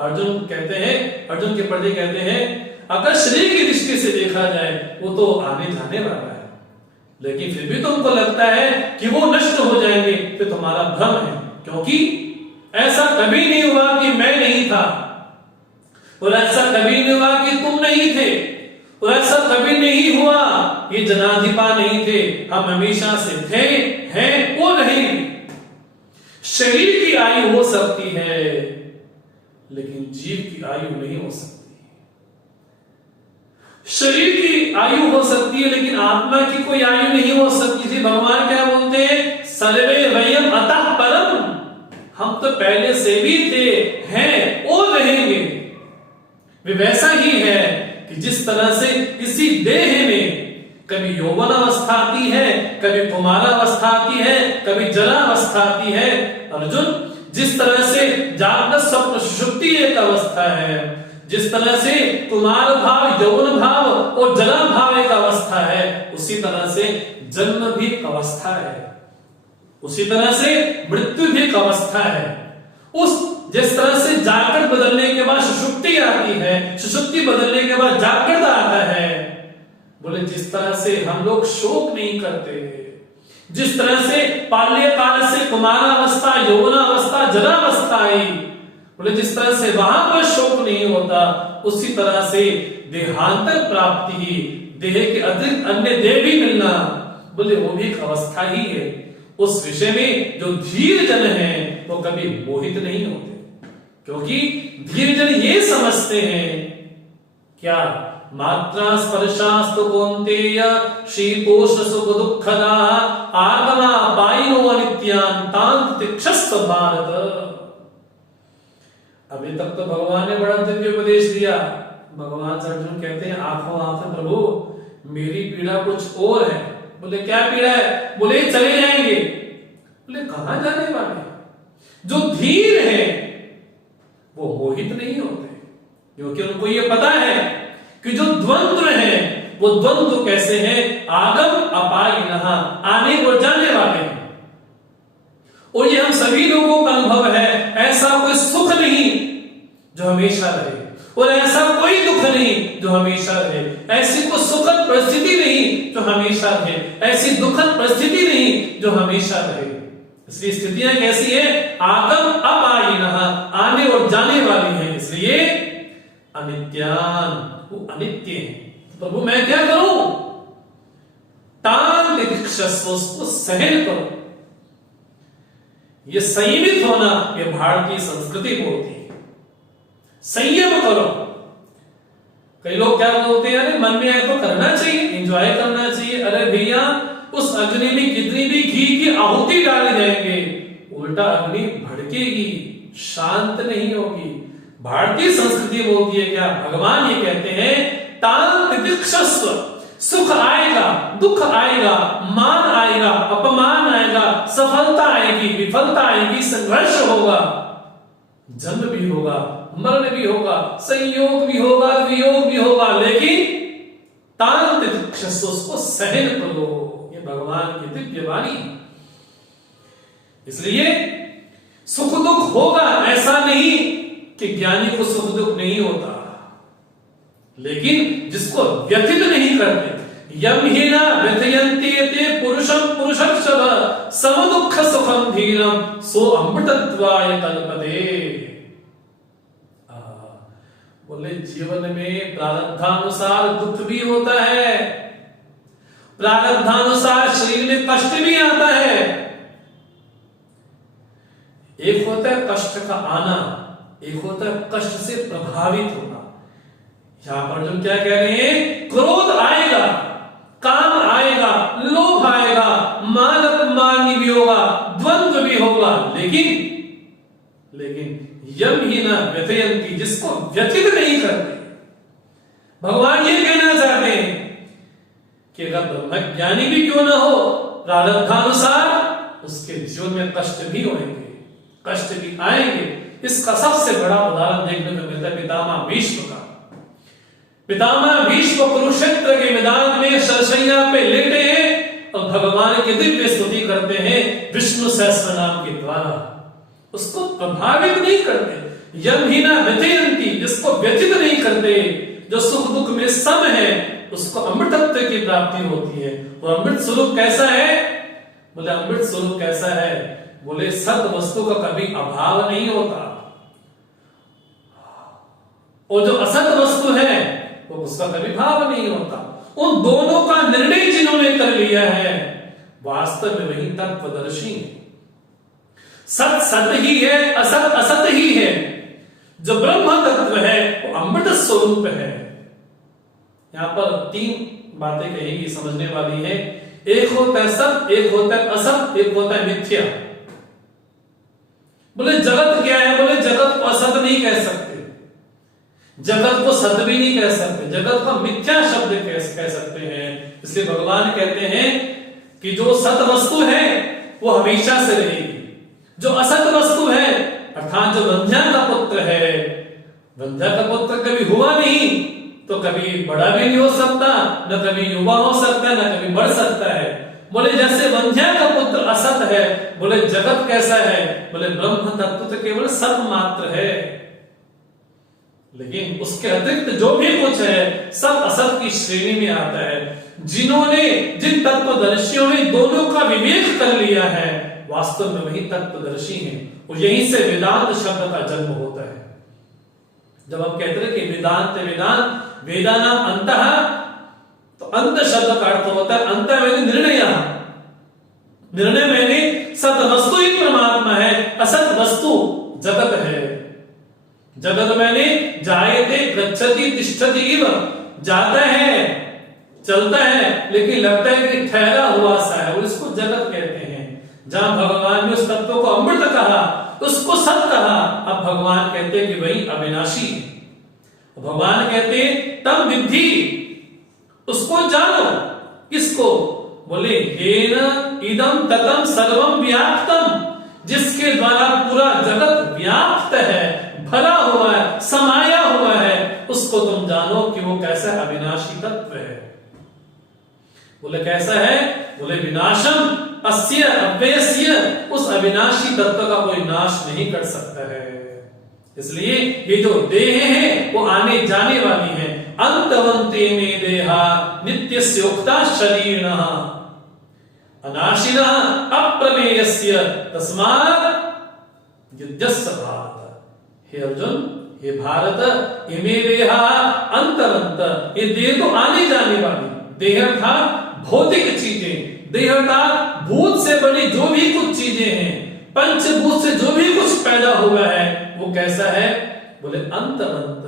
अर्जुन कहते हैं, अर्जुन के प्रति कहते हैं, अगर शरीर की दृष्टि से देखा जाए वो तो आने जाने वाला है, लेकिन फिर भी तुमको लगता है कि वो नष्ट हो जाएंगे, तो तुम्हारा भ्रम है। क्योंकि ऐसा कभी नहीं हुआ कि मैं नहीं था, और ऐसा कभी नहीं हुआ कि तुम नहीं थे, और ऐसा कभी नहीं हुआ ये जनाधिपा नहीं थे। हम हमेशा से थे, हैं और रहेंगे। शरीर की आयु हो सकती है लेकिन जीव की आयु नहीं हो सकती। शरीर की आयु हो सकती है लेकिन आत्मा की कोई आयु नहीं हो सकती थी। भगवान क्या बोलते हैं, सर्वे वयम अतः परम, हम तो पहले से भी थे, हैं और रहेंगे। वे वैसा ही है कि जिस तरह से इसी देह में कभी यौवन अवस्था आती है, कभी कुमारावस्था आती है, कभी जरावस्था आती है। अर्जुन, जिस तरह से जागृत स्वप्न सुषुप्ति एक अवस्था है, जिस तरह से कुमार भाव, यौवन भाव और जरा भाव एक अवस्था है, उसी तरह से जन्म भी एक अवस्था है, उसी तरह से मृत्यु भी एक अवस्था है। जिस तरह से जागृत बदलने के बाद सुषुप्ति आती है, सुषुप्ति बदलने के बाद जागृत आता है, बोले जिस तरह से हम लोग शोक नहीं करते, जिस तरह से बाल्यकाल से कुमारावस्था, यौवनावस्था, जरावस्था आई, बोले जिस तरह से वहां पर शोक नहीं होता, उसी तरह से देहांतर प्राप्ति ही, देह के अतिरिक्त अन्य देह भी मिलना, बोले वो भी एक अवस्था ही है। उस विषय में जो धीर जन है वो कभी मोहित नहीं होते, क्योंकि धीर जन ये समझते हैं क्या, मात्रा स्पर्शास्तु कौन्तेय शीतोष्ण सुख दुःखदा आगमा पायिनो अनित्यान्तान्त तिक्षस्व भारत। अभी तक तो भगवान ने बड़ा दिव्य उपदेश दिया। भगवान से अर्जुन कहते हैं आंखों आंखों प्रभु मेरी पीड़ा कुछ और है। बोले क्या पीड़ा है? बोले चले जाएंगे। बोले कहां जाने वाले? जो धीर है वो मोहित नहीं होते, क्योंकि उनको ये पता है कि जो द्वंद्व है वो द्वंद्व कैसे है, आगम अपायिनः, आने और जाने वाले हैं। और ये हम सभी लोगों का अनुभव है। ऐसा कोई सुख नहीं जो हमेशा रहे, और ऐसा कोई दुख नहीं जो हमेशा रहे, ऐसी कोई सुखद परिस्थिति नहीं जो हमेशा रहे, ऐसी दुखद परिस्थिति नहीं जो हमेशा रहे। इसलिए स्थितियां कैसी है, आगम अपायिनः, आने और जाने वाली है, इसलिए अनित्यान, वो अनित्य है। तो प्रभु मैं क्या करूं? तान तितिक्षस्व, उसको सहन करो। ये संयमित होना, ये भारतीय संस्कृति बोलती है। संयम करो। कई लोग क्या बोलते हैं, अरे मन में आए तो करना चाहिए, एंजॉय करना चाहिए। अरे भैया, उस अग्नि में कितनी भी घी की आहुति डाले जाएंगे, उल्टा अग्नि भड़केगी, शांत नहीं होगी। भारतीय संस्कृति बोलती है क्या, भगवान ये कहते हैं, तान तितिक्षस्व, सुख आएगा, दुख आएगा, मान आएगा, अपमान आएगा, सफलता आएगी, विफलता आएगी, संघर्ष होगा, जन्म भी होगा, मरण भी होगा, संयोग भी होगा, वियोग भी होगा, लेकिन तान तितिक्षस्व, उसको सहन करो। ये भगवान की दिव्य वाणी। इसलिए सुख दुख होगा, ऐसा नहीं कि ज्ञानी को सुख दुख नहीं होता, लेकिन जिसको व्यथित नहीं करते, यम ही न व्यथयन्ति ते पुरुषम पुरुषर्षभ सम दुख सुखम धीरम सो अमृतत्वाय तल्पते। बोले जीवन में प्रारब्धानुसार दुख भी होता है, प्रारब्धानुसार शरीर में कष्ट भी आता है। एक होता है कष्ट का आना, एक होता है कष्ट से प्रभावित होना। यहां पर जो क्या कह रहे हैं, क्रोध आएगा, काम आएगा, लोभ आएगा, मान अपमान भी होगा, द्वंद्व भी होगा, लेकिन यम ही न व्यथयन्ति, जिसको व्यथित नहीं करते। भगवान ये कहना चाहते हैं कि अगर ब्रह्मज्ञानी भी क्यों ना हो, प्रारब्धानुसार उसके जीवन में कष्ट भी होंगे, कष्ट भी आएंगे। इसका सबसे बड़ा उदाहरण देखने को मिलता है पितामह भीष्म का। पितामह भीष्म कुरुक्षेत्र के मैदान में शरशैया पे लेटे हैं और भगवान की दिव्य स्तुति करते हैं विष्णु सहस्त्र नाम के द्वारा। उसको प्रभावित नहीं करते, यम ही न व्यथयन्ति, जिसको व्यथित नहीं करते, जो सुख दुख में सम है, उसको अमृतत्व की प्राप्ति होती है। और अमृत स्वरूप कैसा है, बोले अमृत स्वरूप कैसा है, बोले सत वस्तु का कभी अभाव नहीं होता, और जो असत वस्तु है वो उसका कभी भाव नहीं होता। उन दोनों का निर्णय जिन्होंने कर लिया है, वास्तव में वही तत्वदर्शी है। सत सत ही है, असत असत ही है। जो ब्रह्म तत्व है वो अमृत स्वरूप है। यहां पर तीन बातें कहेंगी, समझने वाली है। एक होता है सत, एक होता है असत, एक होता है मिथ्या। बोले जगत क्या है, बोले जगत को असत नहीं कह सकते, जगत को सत भी नहीं कह सकते, जगत को मिथ्या शब्द कह सकते हैं। इसलिए भगवान कहते हैं कि जो सत वस्तु है वो हमेशा से रहेगी, जो असत वस्तु है अर्थात जो वंध्या का पुत्र है, वंध्या का पुत्र कभी हुआ नहीं तो कभी बड़ा भी नहीं हो सकता, न कभी युवा हो सकता है, न कभी बढ़ सकता है। बोले जैसे वंध्या का पुत्र असत है, बोले जगत कैसा है, बोले ब्रह्म तत्व तो केवल सत मात्र है, लेकिन उसके अतिरिक्त जो भी कुछ है सब असत की श्रेणी में आता है। जिन्होंने, जिन तत्वदर्शियों ने दोनों का विवेक कर लिया है, वास्तव में वही तत्वदर्शी हैं। और यहीं से वेदांत शब्द का जन्म होता है। जब हम कहते हैं कि वेदांत वेदांत वेदा नाम अंतः, तो अंत शब्द का अर्थ होता है अंत मैंने निर्णय, निर्णय मैंने सत वस्तु ही परमात्मा है, असत वस्तु जगत है। जगत मैंने जायते गच्छति तिष्ठति इव, जाता है चलता है लेकिन लगता है कि ठहरा हुआ सा है, और इसको जगत कहते हैं। जहां भगवान ने उस तत्व को अमृत कहा, उसको सत कहा, अब भगवान कहते हैं कि वही अविनाशी है। भगवान कहते हैं तम विद्धि, उसको जानो। किसको, बोले हेन इदम ततम सर्वम व्याप्तम, जिसके द्वारा पूरा जगत व्याप्त है, भरा हुआ है, समाया हुआ है, उसको तुम जानो कि वो कैसा अविनाशी तत्व है। बोले कैसा है, बोले विनाशम अस्य अव्ययस्य, उस अविनाशी तत्व का कोई नाश नहीं कर सकता है। इसलिए ये जो देह है वो आने जाने वाली है। अंतवंते में देहा नित्यस्य उक्ता शरीरिणः अनाशिनः अप्रमेयस्य तस्मात् युध्यस्व भारत। हे अर्जुन, हे भारत, इमे देहा अंतवंत, ये देह तो आने जाने वाली, देह अर्थात भौतिक चीजें, देह अर्थात भूत से बनी जो भी कुछ चीजें हैं पंचभूत से जो भी कुछ पैदा हुआ है वो कैसा है? बोले अंतवंत।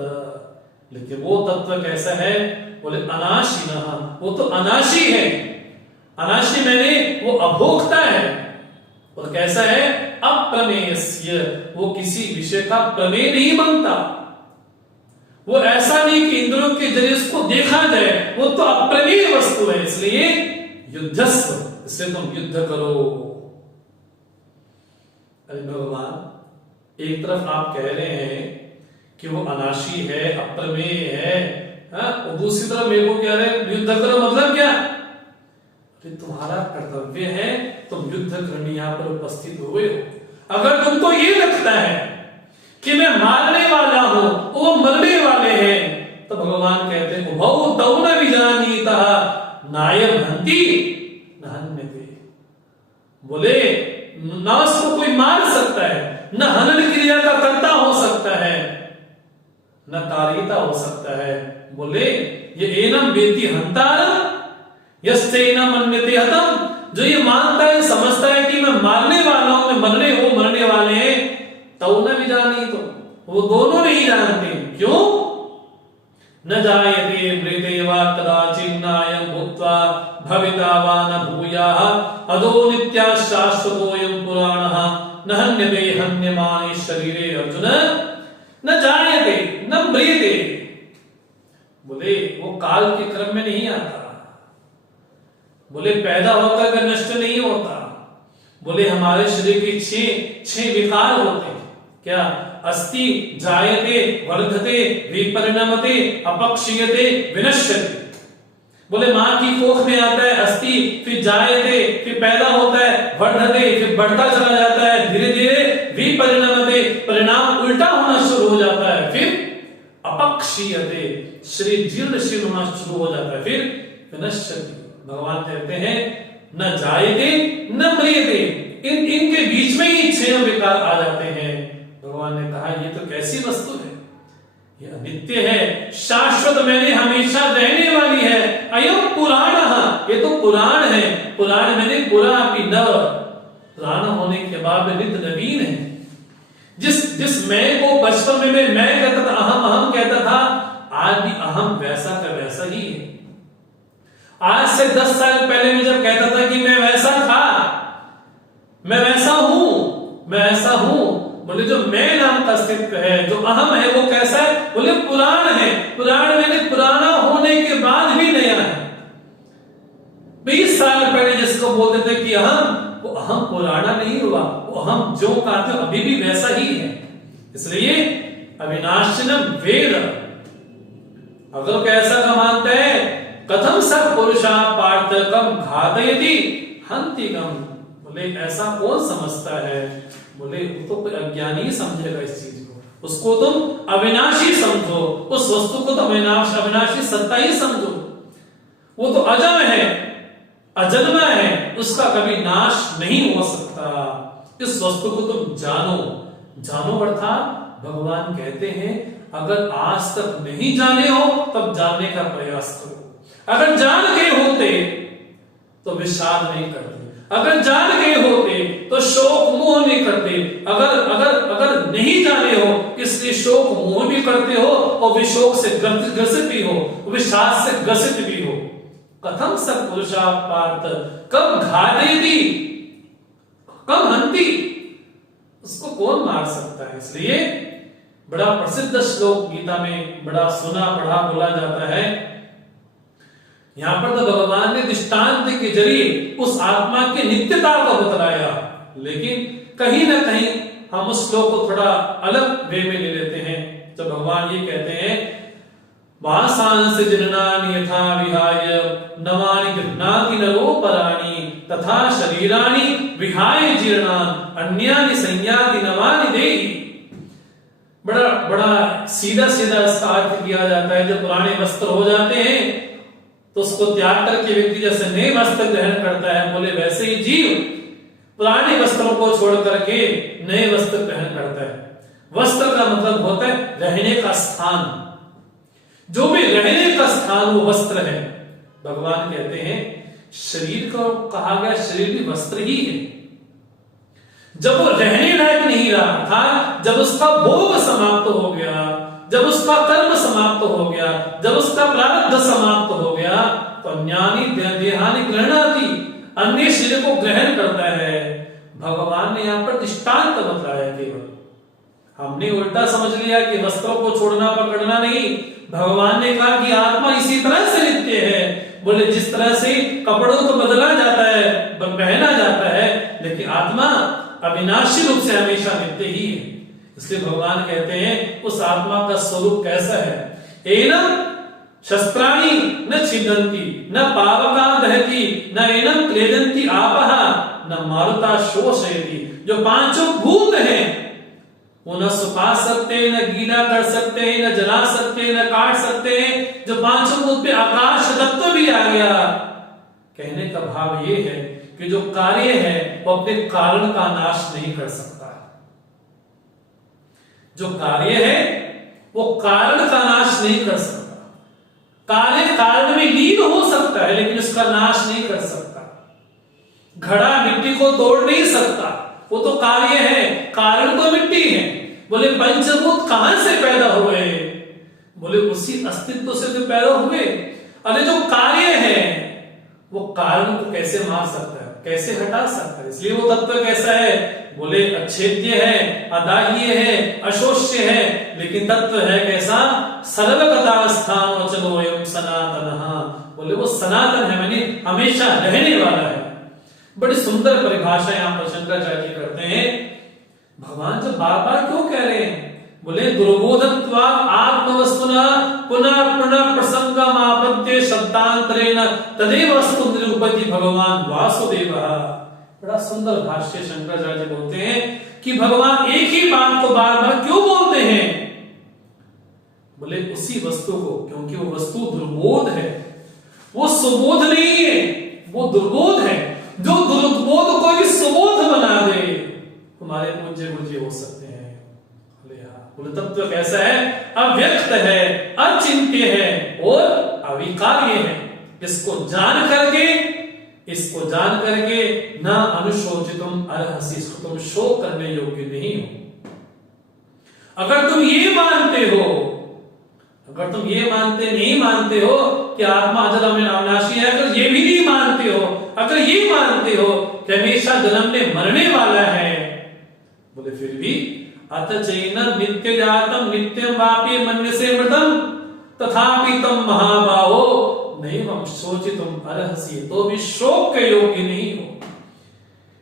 लेकिन वो तत्व कैसा है? बोले अनाशिना, वो तो अनाशी है। अनाशी मैंने वो अभोक्ता है। और कैसा है? अप्रमेयस्य, वो किसी विषय का प्रमेय नहीं बनता। वो ऐसा नहीं कि इंद्रियों के जरिए उसको देखा जाए, वो तो अप्रमेय वस्तु है। इसलिए युद्धस्व, इससे तुम युद्ध करो। अरे भगवान, एक तरफ आप कह रहे हैं कि वो अनाशी है, अप्रमेय है, और दूसरी तरफ मेरे को कह रहे हैं युद्ध करो, मतलब क्या? तुम्हारा कर्तव्य है, तुम युद्ध करने यहां पर उपस्थित हुए हो। अगर तुमको ये लगता है कि मैं मारने वाला हूं, वो मरने वाले हैं, तो भगवान कहते हैं उभौ तौ न विजानीतः नायम हन्ति न हन्यते। बोले ना उसको कोई मार सकता है, न हनन क्रिया का कर्ता हो सकता है, न कारिता हो सकता है। बोले ये एनम वेति हंतारम यस्तेनम मन्यते हतम, जो ये मानता है, समझता है कि मैं मारने वाला हूं, मैं मरने वाले हैं, तौ न विजानी, तो वो दोनों नहीं जानते। क्यों? न जायते मृते वा कदाचिन्नायं भूत्वा भविता वा न भूयाः अदो नित्या शाश्वतोऽयं पुराणः न हन्यते हन्यमाने शरीरे अर्जुन न जायते न म्रियते। बोले वो काल के क्रम में नहीं आता। बोले पैदा होकर के नष्ट नहीं होता। बोले हमारे शरीर के छह विकार होते हैं। क्या? अस्ति, जायते, वर्धते, विपरिणमते, अपक्षीयते, विनश्यते। बोले मां की कोख में आता है अस्ति, फिर जायते, फिर पैदा होता है, वर्धते, फिर बढ़ता चला जाता है, धीरे धीरे विपरिणमते, परिणाम उल्टा होना शुरू हो जाता है, फिर अपक्षीयते, शरीर जीर्ण शीर्ण होना शुरू हो जाता है, फिर विनश्यते। भगवान कहते हैं न जायते न म्रियते, इनके बीच में ही छह विकार आ जाते हैं। भगवान ने कहा ये तो कैसी वस्तु है? ये अनित्य है, शाश्वत, मैंने हमेशा रहने वाली है। अयम पुराण, ये तो पुराण है। पुराण मैंने पुरा अपि नव, पुराण होने के बाद में नित्य नवीन है। जिस मैं को बचपन में मैं कहता था, अहम कहता था, आज भी अहम वैसा का वैसा ही है। आज से 10 साल पहले मैं जब कहता था कि मैं वैसा था, मैं वैसा हूं, मैं ऐसा हूं, बोले जो मैं नाम का अस्तित्व है, जो अहम है, वो कैसा है? बोले पुराण है। पुराण मैंने पुराना होने के बाद भी नया है। 20 साल पहले जिसको बोलते थे कि अहम, वो अहम पुराना नहीं हुआ, वो अहम जो का था अभी भी वैसा ही है। इसलिए अविनाशिनम वेद, अगर कैसा का मानते हैं, कथम सब पुरुषा पार्थ कम घातयति हन्ति कम। बोले ऐसा कौन समझता है? बोले वो तो कोई अज्ञानी समझेगा इस चीज को। उसको तुम अविनाशी समझो, उस वस्तु को तो अविनाशी सत्ता ही समझो। वो तो अजम है, अजन्मा है, उसका कभी नाश नहीं हो सकता। इस वस्तु को तुम जानो अर्थात भगवान कहते हैं अगर आज तक नहीं जाने हो तब जानने का प्रयास करो। अगर जान गए होते तो विषाद नहीं करते, अगर जान गए होते तो शोक मोह नहीं करते। अगर नहीं जाने हो इसलिए शोक मोह भी करते हो और विशोक से ग्रसित भी हो, विषाद से ग्रसित भी हो। कथम सब पुरुषा पार्थ कब घातयति कब हन्ति, उसको कौन मार सकता है? इसलिए बड़ा प्रसिद्ध श्लोक गीता में बड़ा सुना पढ़ा बोला जाता है। यहां पर तो भगवान ने दृष्टांत के जरिए उस आत्मा की नित्यता को बतलाया, लेकिन कहीं ना कहीं हम उस श्लोक को थोड़ा अलग वे में ले लेते हैं। तो भगवान ये कहते हैं वासांस जननानि यथा विहाय नवानि गृह्णाति नरो पराणि तथा शरीराणि विहाय जीर्णान् अन्यानि संयाति नवानि देहि। बड़ा सीधा इसका अर्थ किया जाता है। जब पुराने वस्त्र हो जाते हैं तो उसको त्याग करके व्यक्ति जैसे नए वस्त्र ग्रहण करता है, बोले वैसे ही जीव पुराने वस्त्रों को छोड़ करके नए वस्त्र ग्रहण करता है। वस्त्र का मतलब होता है रहने का स्थान, जो भी रहने का स्थान वो वस्त्र है। भगवान कहते हैं शरीर को कहा गया शरीर भी वस्त्र ही है। जब वो रहने लायक नहीं रहा था, जब उसका भोग समाप्त हो गया, जब उसका कर्म समाप्त हो गया, जब उसका प्रारब्ध समाप्त हो गया, तो ज्ञानी देहानि गृह्णाति, अन्य शरीर को ग्रहण करता है। भगवान ने यहाँ पर दृष्टांत बताया केवल। हमने उल्टा समझ लिया कि वस्त्रों को छोड़ना पकड़ना नहीं। भगवान ने कहा कि आत्मा इसी तरह से नित्य है। बोले जिस तरह से कपड़ों को बदला जाता है, पहना जाता है, लेकिन आत्मा अविनाशी रूप से हमेशा नित्य ही है। इसलिए भगवान कहते हैं उस आत्मा का स्वरूप कैसा है। एनम शस्त्राणि न छिदन्ति न पावका दहति न एनम क्लेदन्ति आपः न मारुता शोषयति। जो पांचों भूत हैं वो न सुखा सकते, न गीला कर सकते, न जला सकते, न काट सकते। जो पांचों भूत पे आकाश तत्व भी आ गया। कहने का भाव ये है कि जो कार्य है वो अपने कारण का नाश नहीं कर सकता। जो कार्य है वो कारण का नाश नहीं कर सकता। कार्य कारण में लीन हो सकता है लेकिन उसका नाश नहीं कर सकता। घड़ा मिट्टी को तोड़ नहीं सकता, वो तो कार्य है, कारण तो मिट्टी है। बोले पंचभूत कहां से पैदा हुए? बोले उसी अस्तित्व से तो पैदा हुए। अरे जो कार्य है वो कारण को कैसे मार सकता है, कैसे हटा सकता है? इसलिए वो तत्व कैसा है? बोले अच्छेद्य है, अदाह्य है, अशोष्य है, लेकिन तत्व है कैसा? सर्वगतावस्थान वचनोऽयं सनातनः। बोले वो सनातन है, माने हमेशा रहने वाला है। बड़ी सुंदर परिभाषा यहाँ पर शंकराचार्य जी करते हैं। भगवान जब बार बार क्यों कह रहे हैं? बोले दुर्बोधत्वात् आत्मवस्तुना पुनः पुनः प्रसंगम आपत्य शब्दांतरेण तदेव वस्तु निरूपति भगवान वासुदेवः। बड़ा सुंदर भाष्य शंकराचार्य बोलते हैं कि भगवान एक ही बात को बार बार क्यों बोलते हैं? बोले उसी वस्तु को, क्योंकि वो वस्तु दुर्बोध है, वो सुबोध नहीं है, वो दुर्बोध है। जो दुर्बोध को भी सुबोध बना दे, हमारे पूज्य गुरुजी हो सकते हैं। बोले तत्व कैसा है? अव्यक्त है, अचिंत्य है और अविकार्य है। इसको जान करके न अनुशोचितुम अर्हसि, तुम शोक करने योग्य नहीं हो। अगर तुम ये मानते हो, अगर तुम ये नहीं मानते हो कि आत्मा अजर अविनाशी है, अगर ये भी नहीं मानते हो, अगर ये मानते हो कि हमेशा जन्म में मरने वाला है, बोले फिर भी अत चैनम नित्य जातम नित्यम वापि मन्यसे मृतम तथापि तम महाबाहो नैवं शोचितुम अर्हसि, तो भी शोक के योग्य नहीं हो।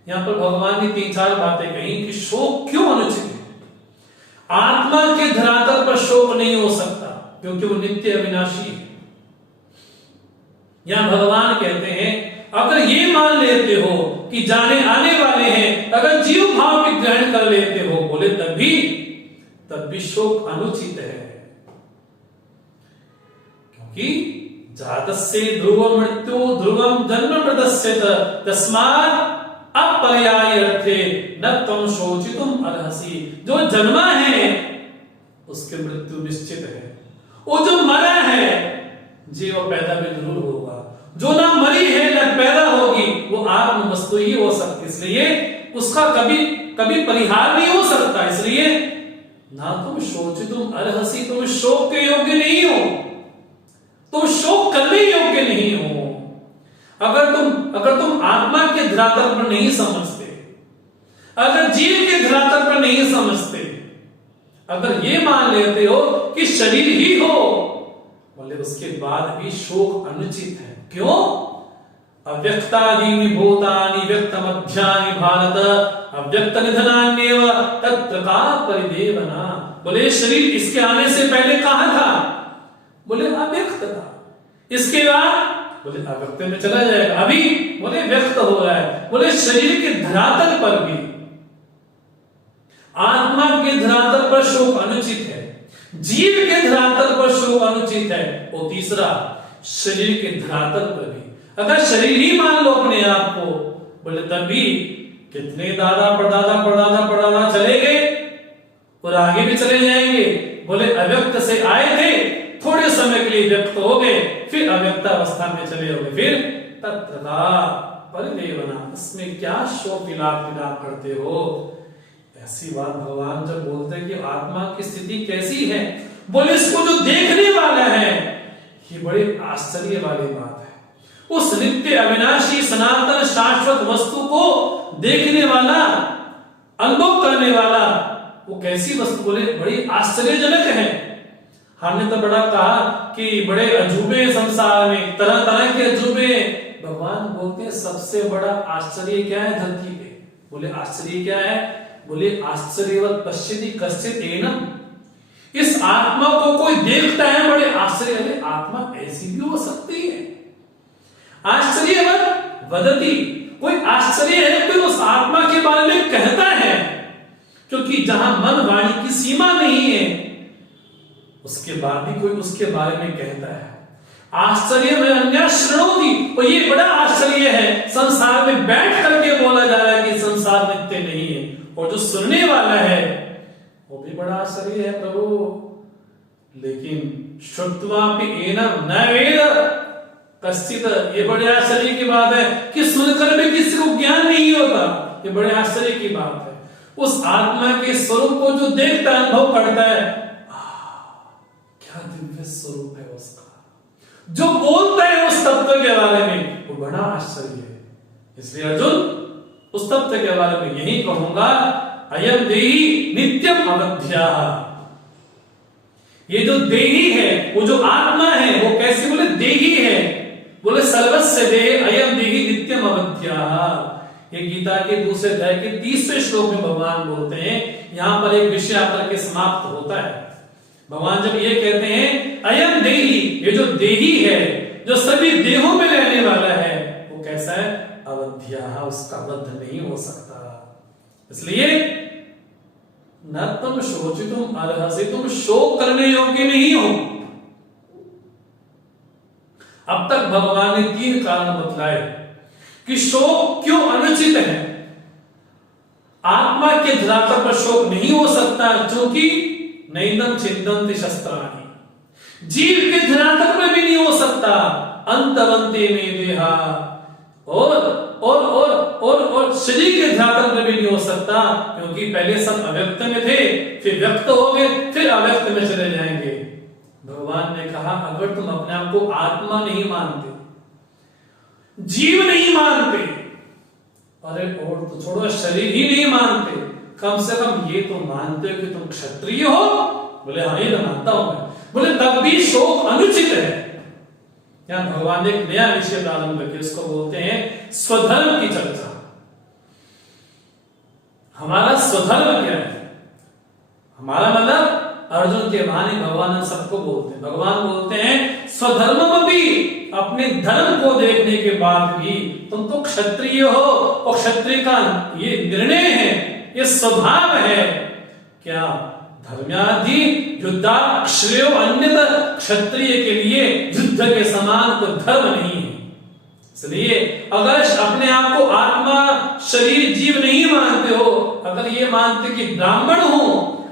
यहां पर भगवान ने 3-4 बातें कही कि शोक क्यों अनुचित है। आत्मा के धरातल पर शोक नहीं हो सकता क्योंकि वो नित्य अविनाशी है। यहां भगवान कहते हैं अगर ये मान लेते हो कि जाने आने वाले हैं, अगर जीव भाव भी ग्रहण कर लेते हो, बोले तब भी शोक अनुचित है। क्योंकि जातस्य ध्रुवं मृत्यु ध्रुवं जन्म मृतस्य तस्मात् अपर्याय अर्थे न त्वं शोचितुम अर्हसि। जो जन्मा है उसकी मृत्यु निश्चित है, वो जो मरा है जीव पैदा भी जरूर होगा। जो ना मरी है न पैदा होगी वो आत्म वस्तु ही हो सकती, इसलिए उसका कभी परिहार नहीं हो सकता। इसलिए ना तुम शोचितुम अर्हसि, तुम शोक के योग्य नहीं हो, तुम शोक करने योग्य नहीं हो। अगर तुम आत्मा के धरातल पर नहीं समझते, अगर जीव के धरातल पर नहीं समझते, अगर ये मान लेते हो कि शरीर ही हो, बोले उसके बाद भी शोक अनुचित है। क्यों? अव्यक्तादीनि भूतानि व्यक्तमध्यानि भारत अव्यक्त निधनान्येव तत्र का परिदेवना। बोले शरीर इसके आने से पहले कहां था? बोले अव्यक्त था। इसके बाद बोले अव्यक्त में चला जाएगा, अभी बोले व्यक्त हो रहा है। बोले शरीर के धरातल पर भी, आत्मा के धरातल पर शोक अनुचित है, जीव के धरातल पर शोक अनुचित है। और तीसरा शरीर के धरातल पर भी, अगर शरीर ही मान लो अपने आप को, बोले तब भी कितने दादा परदादा चले गए और आगे भी चले जाएंगे। बोले अव्यक्त से आए थे, थोड़े समय के लिए व्यक्त हो गए, फिर अव्यक्त अवस्था में चले हो गए, फिर तत्र परिदेवना, इसमें क्या शोक विलाप करते हो। ऐसी बात भगवान जब बोलते हैं कि आत्मा की स्थिति कैसी है, बोले इसको जो देखने वाला है, ये बड़े आश्चर्य वाली बात है। उस नित्य अविनाशी सनातन शाश्वत वस्तु को देखने वाला, अनुभव करने वाला, वो कैसी वस्तु, बोले बड़ी आश्चर्यजनक है। हमने तो बड़ा कहा कि बड़े अजूबे संसार में, तरह तरह के अजूबे। भगवान बोलते हैं सबसे बड़ा आश्चर्य क्या है धरती पे, बोले आश्चर्य क्या है, बोले आश्चर्यवत पश्यति कश्चित् एनम, इस आत्मा को कोई देखता है, बड़े आश्चर्य, अरे आत्मा ऐसी भी हो सकती है। आश्चर्यवत वदति, कोई आश्चर्य है, कोई उस आत्मा के बारे में कहता है, क्योंकि जहां मन वाणी की सीमा नहीं है, उसके बाद भी कोई उसके बारे में कहता है। आश्चर्य में अन्य श्रृणोति, और ये बड़ा आश्चर्य है, संसार में बैठ करके बोला जा रहा है कि संसार नित्य नहीं है, और जो सुनने वाला है वो भी बड़ा आश्चर्य है प्रभु। लेकिन श्रुत्वापि एनम न वेद कश्चित्, ये बड़े आश्चर्य की बात है कि सुनकर भी किसी को ज्ञान नहीं होता, ये बड़े आश्चर्य की बात है। उस आत्मा के स्वरूप को जो देखता है, अनुभव करता है, क्या दिव्य स्वरूप है उसका, जो बोलता है उस तत्व के बारे में, वो बड़ा आश्चर्य है। इसलिए अर्जुन उस तत्व के बारे में यही कहूंगा, अयम देही नित्यम अवध्या, ये जो देही है, वो जो आत्मा है, वो कैसे, बोले देही है, बोले सर्वस्य देह अयम देही नित्यम अवध्या। ये गीता के दूसरे अध्याय के 30वें श्लोक में भगवान बोलते हैं। यहां पर एक विषय आकर के समाप्त होता है। भगवान जब ये कहते हैं अयम देही, ये जो देही है, जो सभी देहों में रहने वाला है, वो कैसा है, अवध्या, उसका वध नहीं हो सकता। इसलिए न तुम शोचितुम अर्हसि, तुम शोक करने योग्य नहीं हो। अब तक भगवान ने 3 कारण बतलाए कि शोक क्यों अनुचित है। आत्मा के धरातल पर शोक नहीं हो सकता, क्योंकि नैनम छिन्दन्ति शस्त्राणि, जीव के धरातल पर भी नहीं हो सकता, अंतवन्ते में देहा, और शरीर के धरातल पर भी नहीं हो सकता, क्योंकि पहले सब अव्यक्त में थे, फिर व्यक्त हो गए, फिर अव्यक्त में चले जाएंगे। भगवान ने कहा अगर तुम अपने आप को आत्मा नहीं मानते, जीव नहीं मानते, अरे और तो छोड़ो शरीर ही नहीं मानते, कम से कम ये तो मानते हो कि तुम क्षत्रिय हो, बोले हाँ ये तो मानता हूं मैं, बोले तब भी शोक अनुचित है। यहां भगवान ने एक नया विषय प्रारंभ किया, इसको बोलते हैं स्वधर्म की चर्चा। हमारा स्वधर्म क्या है, हमारा मतलब अर्जुन के वाणी भगवान सबको बोलते हैं। भगवान बोलते हैं स्वधर्म भी, अपने धर्म को देखने के बाद भी तुम तो क्षत्रिय हो, और क्षत्रिय का ये निर्णय है, ये स्वभाव है, क्या धर्म्यादि युद्धाश्रयो अन्यत, क्षत्रिय के लिए युद्ध के समान कोई धर्म नहीं है। इसलिए अगर अपने आप को आत्मा शरीर जीव नहीं मानते हो, अगर ये मानते कि ब्राह्मण हो,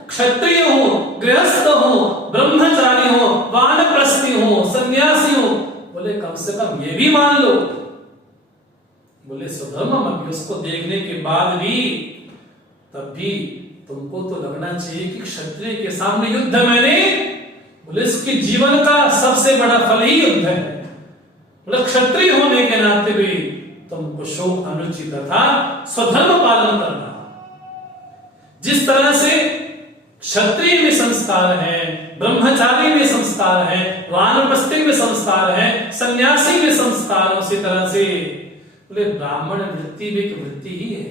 क्षत्रिय हो, गृहस्थ हो, ब्रह्मचारी हो, वानप्रस्थी हो, सन्यासी हो, बोले कम से कम ये भी मान लो, बोले स्वधर्म, उसको देखने के बाद भी तब भी तुमको तो लगना चाहिए कि क्षत्रिय के सामने युद्ध मैंने, बोले इसके जीवन का सबसे बड़ा फल ही युद्ध है, बोले क्षत्रिय होने के नाते भी तुमको शोक अनुचित था, स्वधर्म पालन करना। जिस तरह से क्षत्रिय में संस्कार है, ब्रह्मचारी में संस्कार है, वानप्रस्थी में संस्कार है, सन्यासी में संस्कार, उसी तरह से बोले ब्राह्मण वृत्ति भी एक वृत्ति ही है।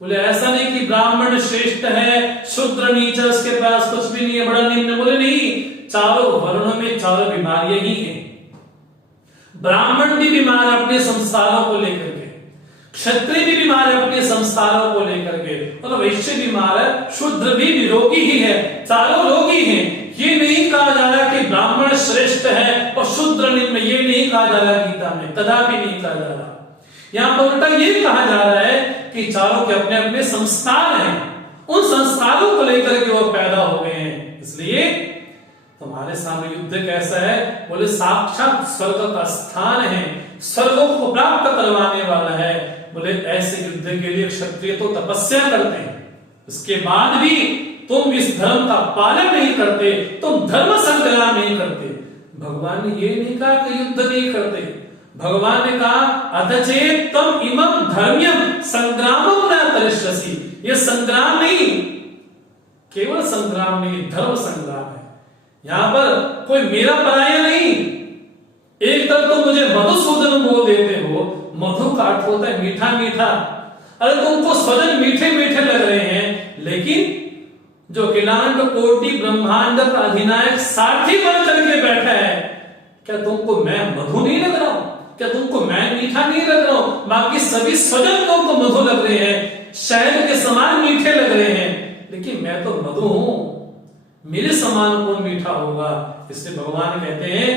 बोले ऐसा नहीं कि ब्राह्मण श्रेष्ठ है, शूद्र नीचा, उसके पास कुछ भी नहीं है, बड़ा निम्न, बोले नहीं, चारों वर्णों में चारों बीमारियां ही हैं। ब्राह्मण भी बीमार अपने संस्कारों को लेकर के, क्षत्रिय भी बीमार है अपने संस्कारों को लेकर के, और वैश्य बीमार है, शूद्र भी निरोगी ही है, चारों रोगी हैं। ये नहीं कहा जा रहा कि ब्राह्मण श्रेष्ठ है और शूद्र निम्न, ये नहीं कहा जा रहा गीता में, कदापि नहीं कहा जा रहा। यहां पर उल्टा ये कहा जा रहा है कि चारों के अपने अपने संस्कार हैं, उन संस्कारों को लेकर के वो पैदा हो गए हैं। इसलिए तुम्हारे सामने युद्ध कैसा है? बोले साक्षात स्वर्ग का स्थान है, स्वर्गों को प्राप्त करवाने वाला है। बोले ऐसे युद्ध के लिए क्षत्रिय तो तपस्या करते हैं, उसके बाद भी तुम इस धर्म का पालन नहीं करते, तुम धर्म संग्राम नहीं करते। भगवान ने ये नहीं कहा कि युद्ध नहीं करते, भगवान ने कहा अथचेत तम इमं धर्म्यम संग्रामम न तरिष्यसि। ये संग्राम नहीं, केवल संग्राम नहीं, धर्म संग्राम है। यहां पर कोई मेरा पराया नहीं। एक तरफ तो मुझे मधुसूदन बोल देते हो, मधु का अर्थ होता है मीठा मीठा। अरे तुमको स्वजन मीठे मीठे लग रहे हैं, लेकिन जो अखिलांड कोटि ब्रह्मांड का अधिनायक सारथी बन करके बैठा है, क्या तुमको मैं मधु नहीं लग रहा हूं? क्या तुमको मैं मीठा नहीं लग रहा हूं? बाकी सभी स्वजन तुमको मधु लग रहे हैं, शहद के समान मीठे लग रहे हैं, लेकिन मैं तो मधु हूं, मेरे समान कौन मीठा होगा? इसलिए भगवान कहते हैं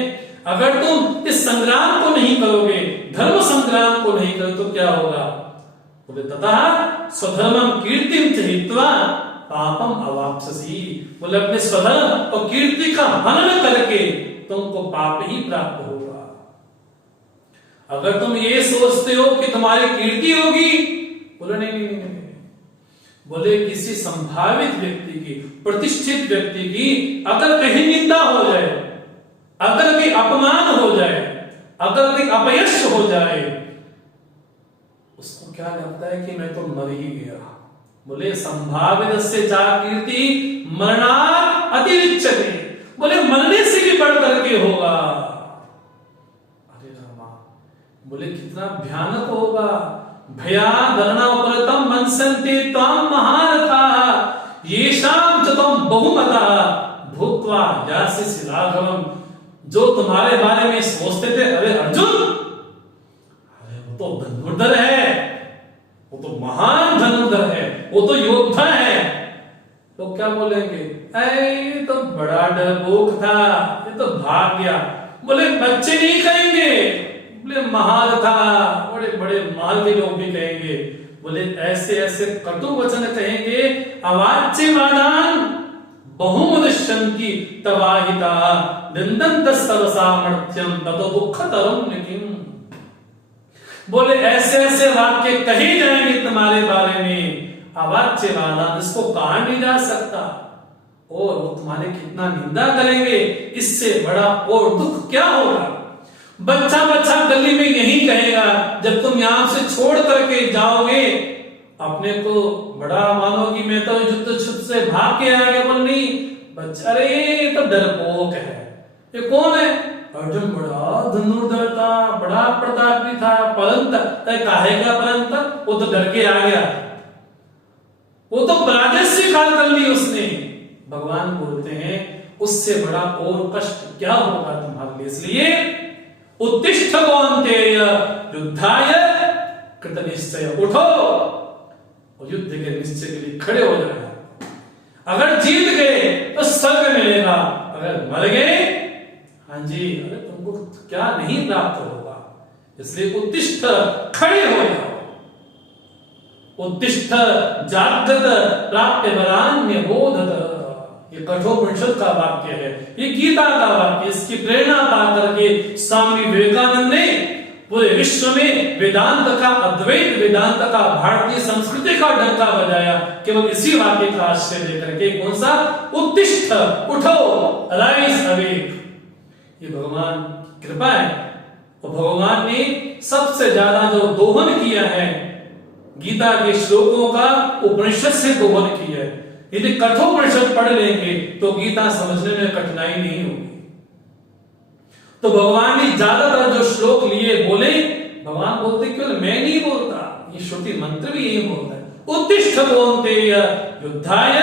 अगर तुम इस संग्राम को नहीं करोगे, धर्म संग्राम को नहीं करोगे, तो क्या होगा? बोले ततः स्वधर्मम कीर्तिम च हित्वा पापम अवाप्स्यसि। बोले अपने स्वधर्म और कीर्ति का हनन करके तुमको पाप ही प्राप्त होगा। अगर तुम ये सोचते हो कि तुम्हारी कीर्ति होगी, बोले नहीं नहीं नहीं, नहीं। बोले किसी संभावित व्यक्ति की, प्रतिष्ठित व्यक्ति की अगर कहीं निंदा हो जाए, अगर कहीं अपमान हो जाए, अगर कहीं अपयश हो जाए, उसको क्या लगता है कि मैं तो मर ही गया। बोले संभावित से चा कीर्ति मरणात् अतिरिच्यते। बोले मरने से भी बढ़ करके होगा। अरे रामा, बोले कितना भयानक होगा। भया दर्णापरतम मनसन्ते त्वां महारथाः येषां च त्वं बहुमतः भूत्वा यास्यसि राघवम्। जो तुम्हारे बारे में सोचते थे, अरे अर्जुन, अरे वो तो धनुर्धर है, वो तो महान धनुर्धर है, वो तो योद्धा है, तो क्या बोलेंगे? ये तो बड़ा डरपोक था, ये तो भाग गया। बोले बच्चे नहीं कहेंगे, बोले महारथा, बड़े बड़े माल के लोग भी कहेंगे। बोले ऐसे ऐसे कटु वचन कहेंगे। अवाच्यवादान बहुमुदश्यन्ति तवाहिता निंदन्तस्तव सामर्थ्यम ततो दुःखतरं निकिम। बोले ऐसे ऐसे वाक्य कहे जाएंगे तुम्हारे बारे में, अवाच्यवादान, इसको कहा नहीं जा सकता, और वो तुम्हारे कितना निंदा करेंगे, इससे बड़ा और दुख क्या होगा। बच्चा बच्चा गली में यही कहेगा, जब तुम यहां से छोड़ करके जाओगे, अपने को बड़ा मानोगी, मैं तो युद्ध से भाग के आ गया। बोल नहीं बच्चा, अरे ये तो डरपोक है। ये कौन है? अर्जुन बड़ा धनुर्धर था, बड़ा प्रतापी था, परंतु काहे का परंतु, वो तो डर के आ गया, वो तो पराजय स्वीकार कर ली उसने। भगवान बोलते हैं उससे बड़ा और कष्ट क्या होगा तुम्हारे लिए। इसलिए उत्तिष्ठ कौन्तेय युद्धाय कृतनिश्चय, उठो और युद्ध के निश्चय के लिए खड़े हो जाना। अगर जीत गए तो स्वर्ग मिलेगा, अगर मर गए, हाँ जी, अरे तुमको क्या नहीं प्राप्त होगा। इसलिए उत्तिष्ठ, खड़े हो जाओ। उत्तिष्ठ जागृत प्राप्य वरान्य बोधत, ये कठोपनिषद का वाक्य है, ये गीता का वाक्य। इसकी प्रेरणा पा करके स्वामी विवेकानंद ने पूरे विश्व में वेदांत का, अद्वैत वेदांत का, भारतीय संस्कृति का डंका बजाया, केवल इसी वाक्य का आश्रय लेकर के। कौन सा? उत्तिष्ठ, उठो, राइज अवेक। ये भगवान की कृपा है। और भगवान ने सबसे ज्यादा जो दोहन किया है गीता के श्लोकों का, उपनिषद से दोहन किया है। यदि कठोपनिषद पढ़ लेंगे तो गीता समझने में कठिनाई नहीं होगी। तो भगवान ने ज्यादातर जो श्लोक लिए बोले, भगवान बोलते केवल मैं नहीं बोलता, ये श्रुति मंत्र भी यही बोलता है। उत्तिष्ठ कौन्तेय युद्धाय,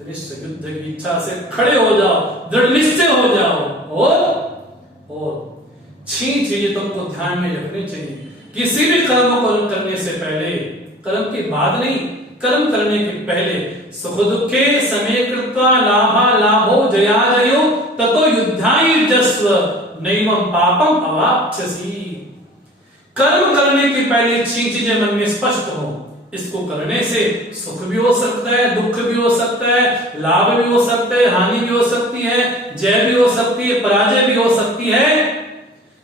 युद्ध की इच्छा से खड़े हो जाओ, दृढ़ निश्चय हो जाओ। और 6 चीजें तुमको ध्यान में रखनी चाहिए किसी भी कर्म को करने से पहले, कर्म के बाद नहीं, कर्म करने के पहले। सुख दुखे समय कृत्वा लाभा लाभो जया जयो ततो युद्धाय युज्यस्व नैवं पापम अवाप्स्यसि। कर्म करने के पहले 6 चीजें मन में स्पष्ट हो। इसको करने से सुख भी हो सकता है, दुख भी हो सकता है, लाभ भी हो सकता है, हानि भी हो सकती है, जय भी हो सकती है, पराजय भी हो सकती है।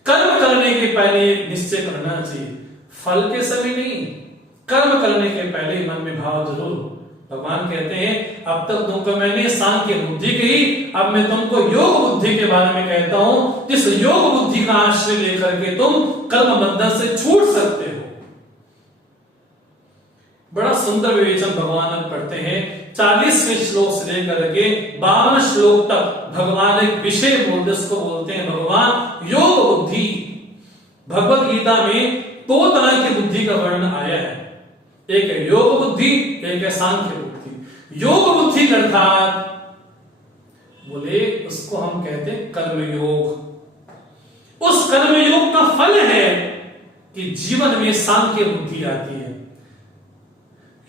कर्म करने के पहले निश्चय करना चाहिए, फल के समय नहीं, कर्म करने के पहले मन में भाव जरूर। भगवान कहते हैं अब तक तुमको मैंने सांख्य बुद्धि कही, अब मैं तुमको योग बुद्धि के बारे में कहता हूं, जिस योग बुद्धि का आश्रय लेकर के तुम कर्म बंधन से छूट सकते हो। बड़ा सुंदर विवेचन भगवान पढ़ते हैं। 40वें श्लोक से लेकर के 52 श्लोक तक भगवान एक विषय बोलते, उसको बोलते हैं भगवान योग बुद्धि। भगवत गीता में 2 तरह की बुद्धि का वर्णन आया है, एक है योग बुद्धि, एक है सांख्य बुद्धि। योग बुद्धि अर्थात बोले उसको हम कहते हैं कर्मयोग। उस कर्मयोग का फल है कि जीवन में सांख्य बुद्धि आती है।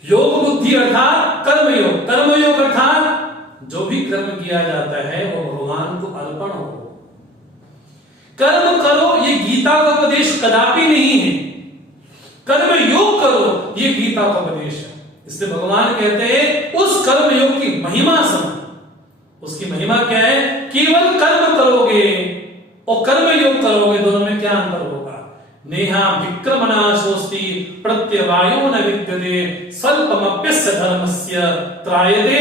योग बुद्धि अर्थात कर्मयोग, कर्मयोग अर्थात जो भी कर्म किया जाता है वो भगवान को अर्पण हो। कर्म करो ये गीता का उपदेश कदापि नहीं है, कर्म योग करो ये गीता का उपदेश है। इसलिए भगवान कहते हैं उस कर्म योग की महिमा समझ। उसकी महिमा क्या है? केवल कर्म करोगे और कर्म योग करोगे, दोनों में क्या अंतर होगा? नेहा विक्रमणा सोस्ति प्रत्यवायो न विद्यते स्वल्पमप्यस्य धर्मस्य त्रायते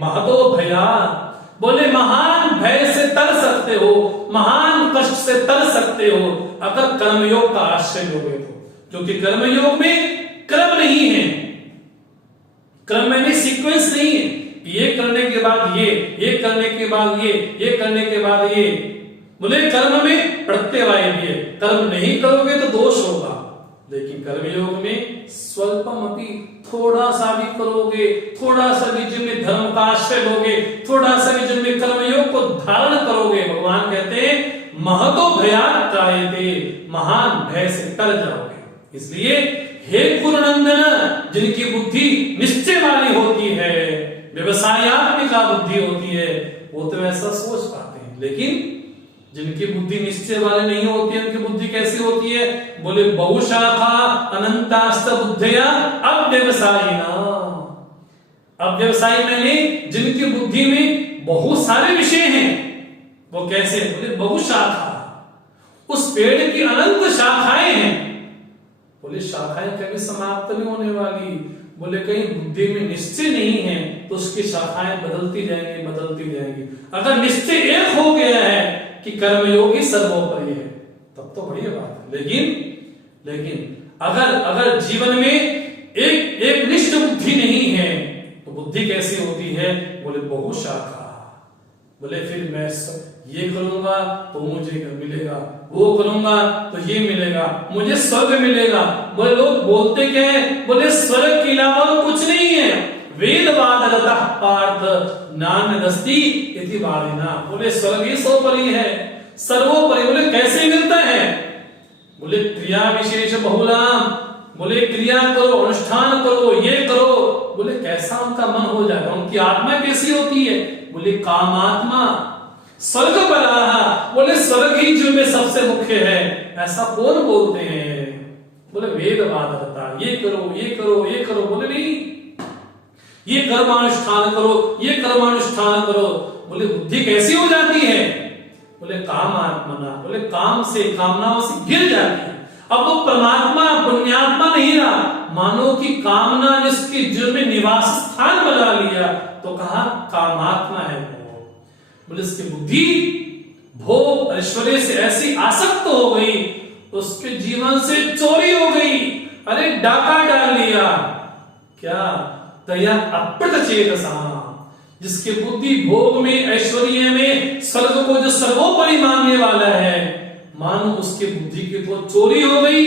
महतो भयात्। बोले महान भय से तर सकते हो, महान कष्ट से तर सकते हो अगर कर्मयोग का आश्रय लोगे तो। क्योंकि कर्मयोग में क्रम नहीं है, क्रम में सीक्वेंस नहीं है, ये करने के बाद ये करने के बाद ये करने के बाद ये। बोले कर्म में प्रत्यवाय भी है, कर्म नहीं करोगे तो दोष होगा, लेकिन कर्मयोग में स्वल्पम अपि, थोड़ा सा भी करोगे, थोड़ा सा भी जिनमें धर्म का आश्रय लोगे, थोड़ा सा भी जिनमें कर्मयोग को धारण करोगे, भगवान कहते हैं महतो भयात् त्रायते, महान भय से तर जाओगे। इसलिए हे कुरुनंदन, जिनकी बुद्धि निश्चय वाली होती है, व्यवसायात्मिका बुद्धि होती है, वो तो ऐसा सोच पाते हैं, लेकिन जिनकी बुद्धि निश्चय वाली नहीं होती है, उनकी बुद्धि कैसी होती है? बोले बहुशाखा अनंतास्त बुद्धया अव्यवसायिना। अव्यवसायी मैंने जिनकी बुद्धि में बहुत सारे विषय हैं, वो कैसे? बोले बहुशाखा, उस पेड़ की अनंत शाखाएं हैं। बोले शाखाएं कभी समाप्त नहीं होने वाली। बोले कहीं बुद्धि में निश्चय नहीं है तो उसकी शाखाएं बदलती जाएंगी, बदलती जाएंगी। अगर निश्चय एक हो गया है कि कर्मयोगी सर्वोपरि है तब तो बढ़िया बात है, लेकिन अगर जीवन में एक निष्ठ बुद्धि नहीं है तो बुद्धि कैसी होती है? बोले बहुशाखा। बोले फिर मैं ये करूंगा तो मुझे मिलेगा, वो करूंगा तो ये मिलेगा, मुझे स्वर्ग मिलेगा। बोले लोग बोलते क्या है? बोले स्वर्ग के अलावा कुछ नहीं है। वेदवाद रतः पार्थ नान्यदस्ति इति वादिना। बोले स्वर्ग ही सर्वोपरि है, सर्वोपरि। बोले कैसे मिलता है? बोले क्रिया विशेष बहुलाम, बोले क्रिया करो, अनुष्ठान करो, ये करो। बोले कैसा उनका मन हो जाएगा? उनकी आत्मा कैसी होती है? बोले कामात्मा। स्वर्ग पराहा, बोले स्वर्ग ही जो में सबसे मुख्य है, ऐसा कौन बोलते हैं? बोले वेदवाद रता, ये करो, ये करो, ये करो। बोले नहीं, ये कर्मानुष्ठान करो, ये कर्मानुष्ठान करो। बोले बुद्धि कैसी हो जाती है? बोले काम आत्मना। बोले काम से, कामनाओं से गिर जाती है। अब वो परमात्मा पुण्यात्मा नहीं रहा, मानो की कामना जिसकी जिसमें निवास स्थान बना लिया तो कहा कामात्मा है वो। बोले इसकी बुद्धि भोग ऐश्वर्य से ऐसी आसक्त हो गई, उसके जीवन से चोरी हो गई। अरे डाका डाल लिया क्या? तया अप्रतचेतसा, जिसकी बुद्धि भोग में, ऐश्वर्य में, स्वर्ग को जो सर्वोपरि मानने वाला है, मानो उसकी बुद्धि की तो चोरी हो गई।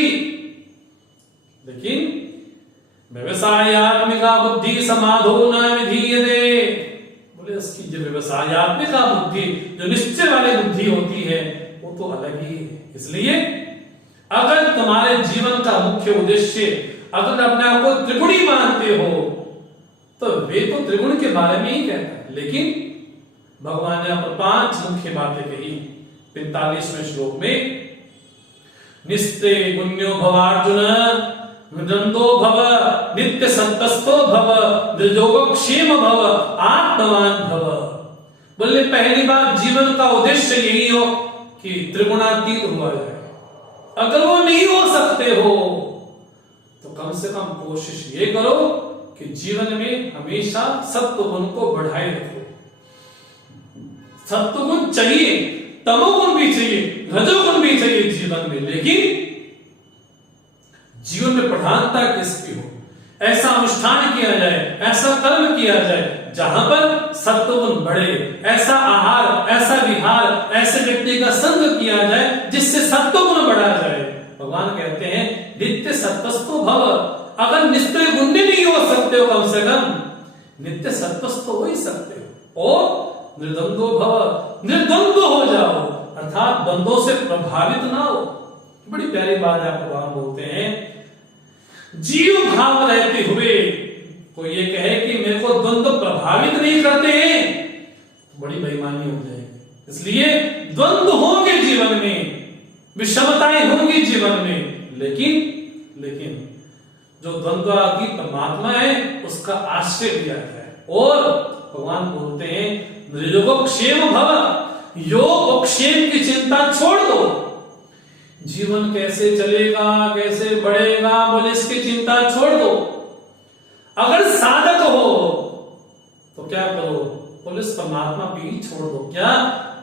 लेकिन व्यवसायात्मिका बुद्धि समाधो न विधीयते। बोले उसकी जो व्यवसायात्मिका बुद्धि, जो निश्चय वाली बुद्धि होती है, वो तो अलग ही है। इसलिए अगर तुम्हारे जीवन का मुख्य उद्देश्य, अगर अपने आप को त्रिगुणी मानते हो तो वे तो त्रिगुण के बारे में ही कहता है, लेकिन भगवान ने यहाँ पर 5 मुख्य बातें कही। 45वें श्लोक में निस्ते गुण्यो भवार्जुन मृदंतो भव, नित्य संतस्थो भव, निर्योगक्षेम भव, आत्मवान भव। बोले पहली बात जीवन का उद्देश्य यही हो कि त्रिगुणातीत हुआ जाए। अगर वो नहीं हो सकते हो तो कम से कम कोशिश ये करो कि जीवन में हमेशा सत्व गुण को बढ़ाए रखो। सत्व गुण चाहिए, तमोगुण भी चाहिए, रजोगुण भी चाहिए जीवन में, लेकिन जीवन में प्रधानता किसकी हो? ऐसा अनुष्ठान किया जाए, ऐसा कर्म किया जाए जहां पर सत्वगुण बढ़े, ऐसा आहार, ऐसा विहार, ऐसे व्यक्ति का संग किया जाए जिससे सत्वगुण बढ़ा जाए। भगवान कहते हैं नित्य सत्वस्तो भव। अगर निस्त्रिय गुण्य नहीं हो सकते हो, कम से कम नित्य सत्वस्तो हो ही सकते हो। और निर्द्वंद्व भव, निर्द्वंद्व हो जाओ, अर्थात द्वंद्वों से प्रभावित ना हो। बड़ी प्यारी बात है, भगवान बोलते हैं जीव भाव रहते हुए कोई ये कहे कि मेरे को द्वंद्व प्रभावित नहीं करते हैं, तो बड़ी बेईमानी हो जाएगी। इसलिए द्वंद्व होंगे जीवन में, विषमताएं होंगी जीवन में, लेकिन जो द्वंद्वातीत परमात्मा है उसका आश्रय लिया जाए। और भगवान बोलते हैं निर्योगक्षेम भव, योग और क्षेम की चिंता छोड़ दो। जीवन कैसे चलेगा, कैसे बढ़ेगा, बोले इसकी चिंता छोड़ दो। अगर साधक हो तो क्या करो, बोले इस परमात्मा पे ही छोड़ दो। क्या?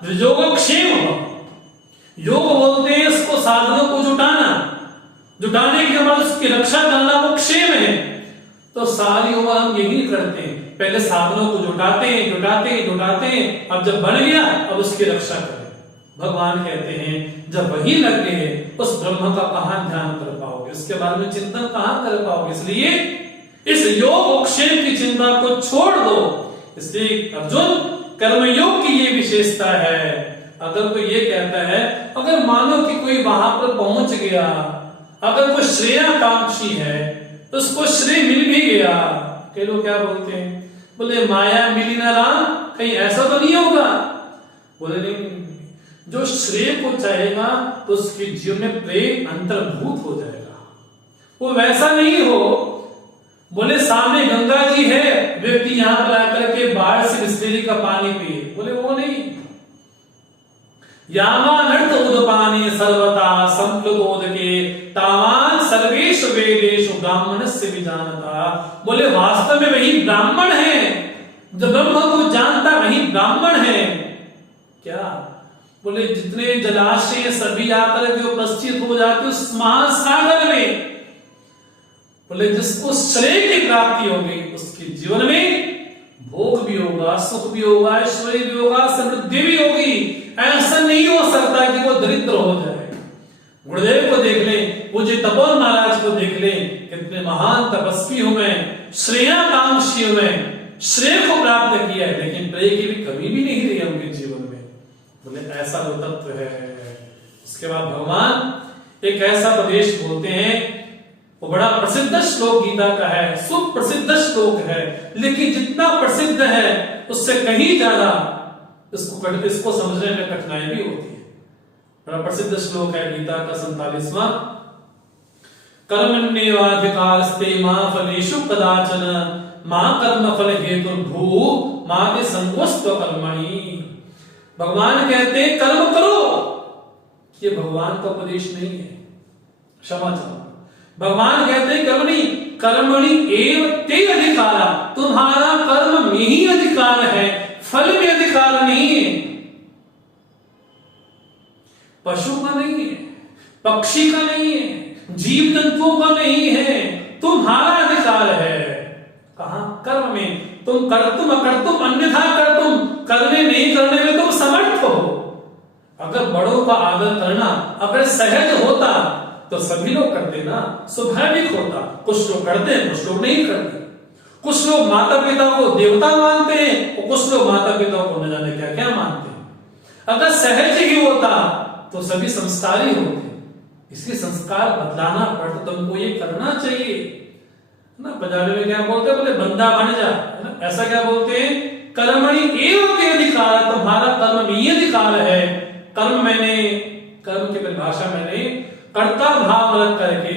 निर्योगक्षेम भव। योग बोलते हैं इसको साधनों को जुटाने के बाद उसकी रक्षा करना, वो क्षेम है। तो सारी उम्र हम यही करते हैं, पहले साधनों को जुटाते हैं, अब जब बन गया अब उसकी रक्षा करें। भगवान कहते हैं जब वही लग गए उस ब्रह्म का कहां ध्यान कर पाओगे, उसके बारे में चिंतन कहां कर पाओगे। इसलिए इस योग और क्षेम की चिंता को छोड़ दो। इसलिए अर्जुन कर्मयोग की ये विशेषता है। अगर कोई ये कहता है, अगर मानो कि कोई वहां पर पहुंच गया, अगर कोई श्रेयाकांक्षी है तो उसको श्रेय मिल भी गया, कई लोग क्या बोलते हैं, बोले माया मिली ना राम, कहीं ऐसा तो नहीं होगा। बोले नहीं, जो श्रेय को चाहेगा तो उसके जीवन में प्रेम अंतर्भूत हो जाएगा। वो वैसा नहीं हो, बोले सामने गंगा जी है, व्यक्ति यहां पर आकर के बाढ़ से बिस्लेरी का पानी पिए, बोले वो नहीं। यामानर्थ उदपाने सर्वता संप्लुतोदके तावान सर्वेश वेदेशु ब्राह्मणस्य विजानता। बोले वास्तव में वही ब्राह्मण है, जो ब्रह्म को जानता वही ब्राह्मण है। क्या? बोले जितने जलाशय सभी आकर के उपस्थित हो जाते उस महासागर में, बोले जिसको श्रेय की प्राप्ति होगी उसके जीवन में भोग भी होगा, सुख भी होगा, ऐश्वर्य भी होगा, समृद्धि भी होगी। ऐसा नहीं हो सकता कि वो दरिद्र हो जाए। गुरुदेव को देख ले, पूज्य तपोवन महाराज को देख ले, कितने महान तपस्वी हुए, श्रेयाकांक्षी हुए, श्रेय को प्राप्त किया है, लेकिन प्रेय की भी कमी भी नहीं रही उनके जीवन में। बोले ऐसा वो तत्व है। उसके बाद भगवान एक ऐसा उपदेश बोलते हैं, वो बड़ा प्रसिद्ध श्लोक गीता का है, सुप्रसिद्ध श्लोक है, लेकिन जितना प्रसिद्ध है उससे कहीं ज्यादा इसको समझने में कठिनाई भी होती है। बड़ा प्रसिद्ध श्लोक है गीता का 47वां, कर्मण्येवाधिकारस्ते मा फलेषु कदाचन मा कर्म फल हेतुर्भू मा ते संगोस्त्व कर्मणि। भगवान कहते हैं कर्म करो। ये भगवान का उपदेश नहीं है, क्षमा चाहो। भगवान कहते हैं कर्मणि एव ते अधिकारा, तुम्हारा कर्म में ही अधिकार है, फल में अधिकार नहीं है। पशु का नहीं है, पक्षी का नहीं है, जीव जंतुओं का नहीं है, तुम्हारा अधिकार है। कहां? कर्म में। तुम कर्तुम अकर्तुम अन्यथा कर्तुम, करने नहीं करने में तुम समर्थ हो। अगर बड़ों का आदर करना अगर सहज होता तो सभी लोग करते ना, स्वाभाविक होता। कुछ लोग करते हैं, कुछ लोग नहीं करते। कुछ लोग माता पिता को देवता मानते हैं और कुछ लोग माता पिता को न जाने क्या क्या मानते हैं। अगर सहज ही होता तो सभी संस्कारी होते। इसलिए संस्कार बदलाना पड़ता, तुमको ये करना चाहिए ना। पंजाबी में क्या बोलते हैं, बोले बंदा बन जा, है ना। ऐसा क्या बोलते हैं, कर्मणि एव ते अधिकार, तुम्हारा कर्म में ही अधिकार है। कर्म की परिभाषा मैंने कर्ता भाव रख करके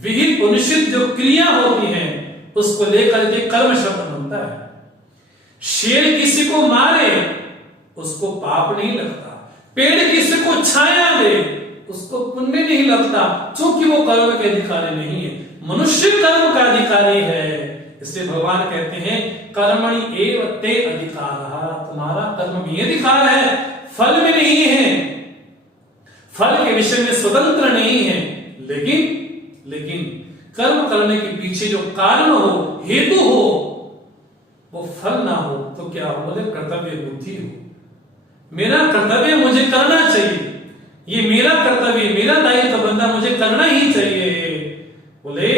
विहित और निश्चित जो क्रिया होती हैं उसको लेकर के कर्म शब्द बनता है। शेर किसी को मारे उसको पाप नहीं लगता, पेड़ किसी को छाया दे उसको पुण्य नहीं लगता, क्योंकि वो कर्म के अधिकारी नहीं है, मनुष्य कर्म का अधिकारी है। इसलिए भगवान कहते हैं कर्मणि एव ते अधिकारः, तुम्हारा कर्म में अधिकार है, फल में नहीं है, फल के विषय में स्वतंत्र नहीं है। लेकिन कर्म करने के पीछे जो कारण हो, हेतु हो, वो फल ना हो तो क्या हो? बोले कर्तव्य बुद्धि हो। मेरा कर्तव्य मुझे करना चाहिए, ये मेरा कर्तव्य, मेरा दायित्व बंदा मुझे करना ही चाहिए। बोले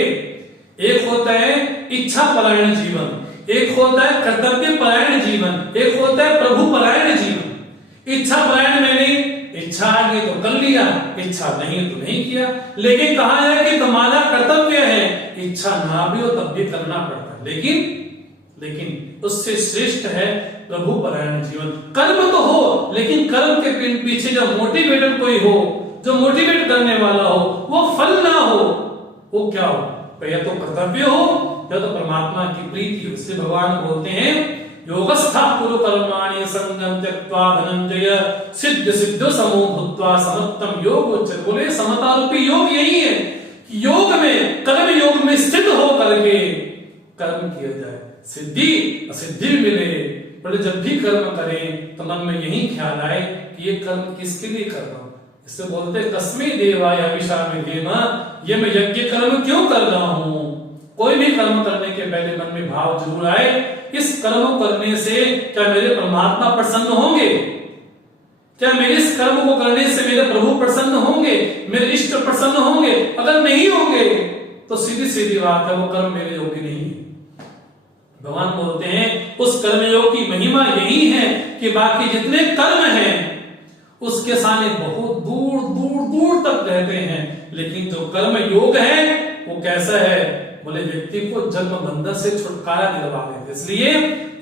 एक होता है इच्छा परायण जीवन, एक होता है कर्तव्य परायण जीवन, एक होता है प्रभु परायण जीवन। इच्छा परायण मैंने इच्छा आ गई तो कर लिया, इच्छा नहीं तो नहीं किया। लेकिन कहा है कि तुम्हारा कर्तव्य है, इच्छा ना भी हो तब भी करना पड़ता है। लेकिन उससे श्रेष्ठ है प्रभु परायण जीवन। कर्म तो हो, लेकिन कर्म के पीछे जो मोटिवेटर कोई हो, जो मोटिवेट करने वाला हो, वो फल ना हो, वो क्या हो? या तो कर्तव्य हो या तो परमात्मा की प्रीति हो। इसलिए भगवान बोलते हैं योगस्था कुरु कर्माणि संगम त्यक्त्वा धनंजय सिद्ध सिद्ध समो भूत्वा समत्तम योग उच्चते। बोले समता रूपी योग यही है कि योग में, कर्म योग में स्थित हो करके कर्म किया जाए, सिद्धि असिद्धि मिले। बोले जब भी कर्म करें तो मन में यही ख्याल आए कि ये कर्म किसके लिए कर रहा हूं। इससे बोलते कस्मै देवाय हविषामि देम, ये मैं यज्ञ कर्म क्यों कर रहा हूं। कोई भी कर्म करने के पहले मन में भाव जरूर आए, इस कर्म करने से क्या मेरे परमात्मा प्रसन्न होंगे, क्या मेरे इस कर्म को करने से मेरे प्रभु प्रसन्न होंगे, मेरे इष्ट प्रसन्न होंगे। अगर नहीं होंगे तो सीधी सीधी बात है वो कर्म मेरे योग्य नहीं है। भगवान बोलते हैं उस कर्मयोग की महिमा यही है कि बाकी जितने कर्म हैं उसके सामने बहुत दूर दूर दूर तक रहते हैं, लेकिन जो कर्म योग है वो कैसा है? बोले व्यक्ति को जन्म बंधन से छुटकारा दिलवा देते। इसलिए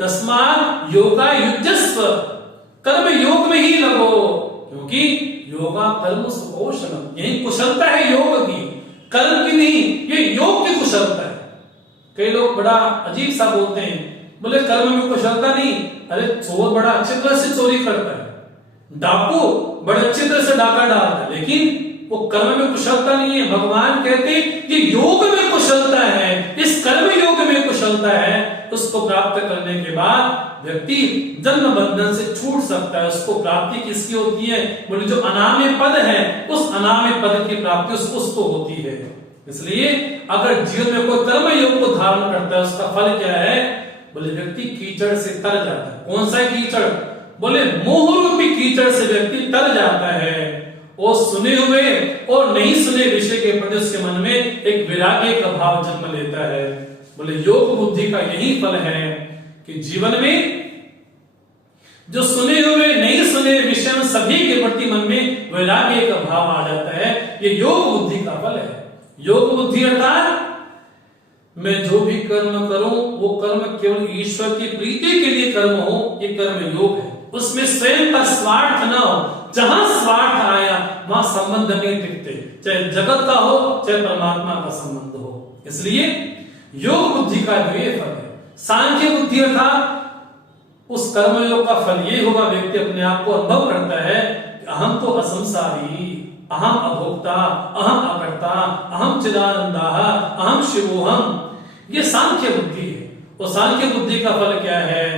तस्मात् योगा युज्यस्व, कर्म योग में ही लगो, क्योंकि योगा कर्म सुकौशलम, यही कुशलता है योग की, कर्म की नहीं, ये योग की कुशलता है। कई लोग बड़ा अजीब सा बोलते हैं, बोले कर्म में कुशलता नहीं। अरे चोर बड़ा अच्छी तरह से चोरी करता है, डाकू बड़े अच्छी तरह से डाका डालता है, लेकिन वो कर्म में कुशलता नहीं है। भगवान कहते कि योग में कुशलता है, इस कर्म योग में कुशलता है। उसको प्राप्त करने के बाद व्यक्ति जन्म बंधन से छूट सकता है। उसको प्राप्ति किसकी होती है? बोले जो अनामय पद है, उस अनामय पद की प्राप्ति उसको होती है। इसलिए अगर जीवन में कोई कर्म योग को धारण करता है, उसका फल क्या है? बोले व्यक्ति कीचड़ से तर जाता है। कौन सा कीचड़? बोले मोह रूपी कीचड़ से व्यक्ति तर जाता है। वो सुने हुए और नहीं सुने विषय के प्रति उसके मन में एक वैराग्य का भाव जन्म लेता है। बोले योग बुद्धि का यही फल है कि जीवन में जो सुने हुए नहीं सुने विषय में सभी के प्रति मन में वैराग्य का भाव आ जाता है। ये योग बुद्धि का फल है। योग बुद्धि अर्थात मैं जो भी कर्म करूं वो कर्म केवल ईश्वर की प्रीति के लिए कर्म हो, ये कर्म योग है। उसमें स्वयं का स्वार्थ न हो। जहां स्वार्थ आया वहां संबंध नहीं टिकते, चाहे जगत का हो चाहे परमात्मा का संबंध हो। इसलिए योग बुद्धि का ये फल है। सांख्य बुद्धि अर्थात उस कर्म योग का फल ये होगा, व्यक्ति अपने आप को अनुभव करता है अहम तो असंसारी, अहम अभोक्ता, अहम अकर्ता, अहम चिदानंदा, अहम शिवोहम। ये सांख्य बुद्धि है। वो सांख्य बुद्धि का फल क्या है?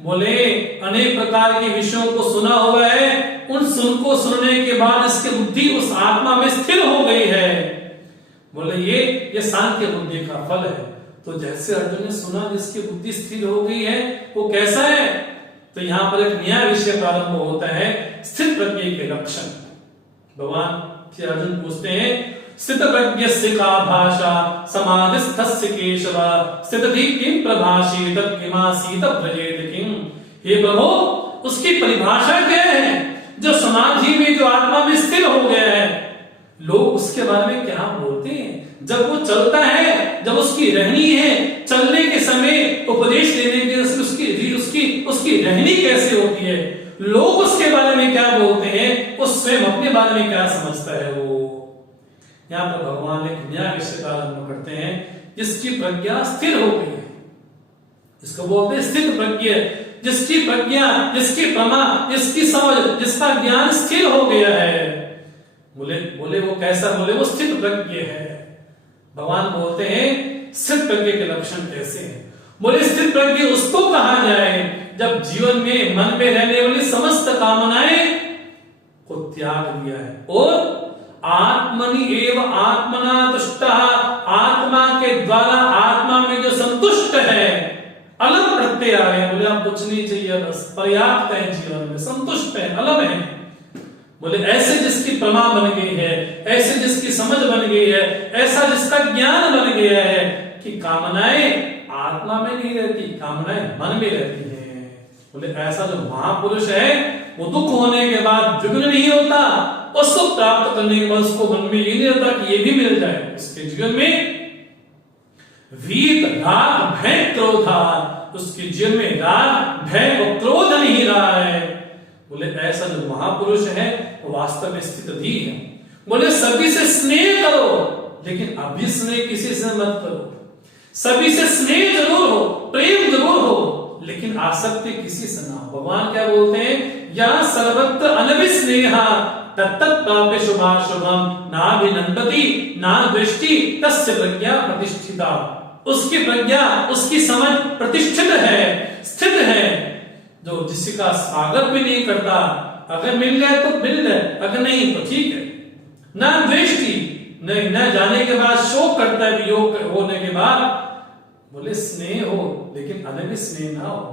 बोले अनेक प्रकार के विषयों को सुना हुआ है, उन सुनने के बाद इसकी बुद्धि उस आत्मा में स्थिर हो गई है। बोले ये सांख्य बुद्धि का फल है। तो जैसे अर्जुन ने सुना जिसकी बुद्धि स्थिर हो गई है वो कैसा है? तो यहां पर एक नया विषय प्रारंभ होता है, स्थित प्रज्ञ के लक्षण। भगवान से अर्जुन पूछते हैं स्थित प्रज्ञस्य का भाषा समाधिस्थस्य केशव स्थितधि किम प्रभाषेत किमासीत व्रजेत किम। हे प्रभु उसकी परिभाषा क्या है? जो समाधि में जो आत्मा में स्थिर हो गया है, लोग उसके बारे में क्या बोलते हैं? जब वो चलता है, जब उसकी रहनी है, चलने के समय उपदेश देने के उसकी रहनी कैसे होती है, लोग उसके बारे में क्या बोलते हैं, वो स्वयं अपने बारे में क्या समझता है। वो यहाँ पर भगवान एक नया विषय का आरंभ करते हैं, जिसकी प्रज्ञा स्थिर हो गई है। इसको बोलते हैं स्थित प्रज्ञ, जिसकी प्रज्ञा, जिसकी प्रमा, जिसकी समझ, जिसका ज्ञान स्थिर हो गया है। बोले वो कैसा? बोले वो स्थित प्रज्ञ है। भगवान बोलते हैं स्थित प्रज्ञ के लक्षण कैसे हैं? बोले स्थित प्रज्ञ उसको कहा जाए जब जीवन में मन में रहने वाली समस्त कामनाएं को त्याग दिया है और आत्मनि एव आत्मना तुष्टः, आत्मा के द्वारा आत्मा में जो संतुष्ट है, अलम प्रत्यय आ रहे हैं। बोले आप कुछ नहीं चाहिए, बस पर्याप्त है, जीवन में संतुष्ट है, अलम है। बोले ऐसे जिसकी प्रमा बन गई है, ऐसे जिसकी समझ बन गई है, ऐसा जिसका ज्ञान बन गया है कि कामनाएं आत्मा में नहीं रहती, कामनाएं मन में रहती हैं। बोले ऐसा जो महापुरुष है वो दुख होने के बाद विघ्न नहीं होता, और सुख प्राप्त करने के बाद उसको मन में ये नहीं रहता कि ये भी मिल जाए। उसके जीवन में वीत राग भय क्रोधा, उसके जीवन में राग भय और क्रोध नहीं रहा है। बोले ऐसा जो महापुरुष है वो वास्तव में स्थित अधि है। बोले सभी से स्नेह करो, लेकिन अभी स्नेह किसी से मत करो। सभी से स्नेह जरूर हो, प्रेम जरूर हो, लेकिन आसक्ति किसी से ना हो। भगवान क्या बोलते हैं? या सर्वत्र अनभिस्नेहा तत्तत् प्राप्य शुभाशुभम नाभिनन्दति ना दृष्टि तस्य प्रज्ञा प्रतिष्ठिता। उसकी प्रज्ञा, उसकी समझ प्रतिष्ठित है, स्थित है, जो जिसका स्वागत भी नहीं करता। अगर मिल जाए तो मिल जाए, अगर नहीं तो ठीक है। ना दृष्टि, नहीं न जाने के बाद शोक करता है वियोग होने के बाद। बोले स्नेह हो, लेकिन अनभिस्नेह स्नेह ना हो।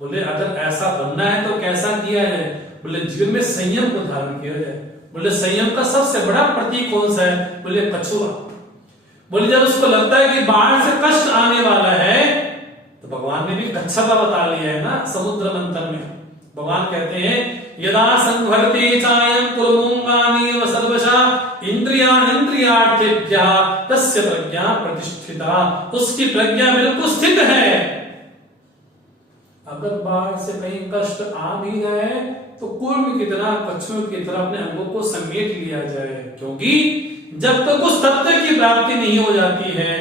बोले अगर ऐसा बनना है तो कैसा किया जाए? बोले जीवन में संयम को धारण किया जाए। बोले संयम का सबसे बड़ा प्रतीक कौन सा है? बोले कछुआ। बोले जब उसको लगता है कि बाहर से कष्ट आने वाला है, तो भगवान ने भी कच्छपा बता लिया है ना समुद्र मंथन में। भगवान कहते हैं यदा संघर्ते चायं कुर्मोंगानि व सर्वशः इंद्रियार्थेभ्यः तस्य प्रज्ञा प्रतिष्ठिता। उसकी प्रज्ञा बिल्कुल स्थित है। अगर बाहर से कहीं कष्ट आ भी जाए तो कुर्म की तरह, कछुओं की तरह अपने अंगों को समेट लिया जाए, क्योंकि जब तक उस तत्व की प्राप्ति नहीं हो जाती है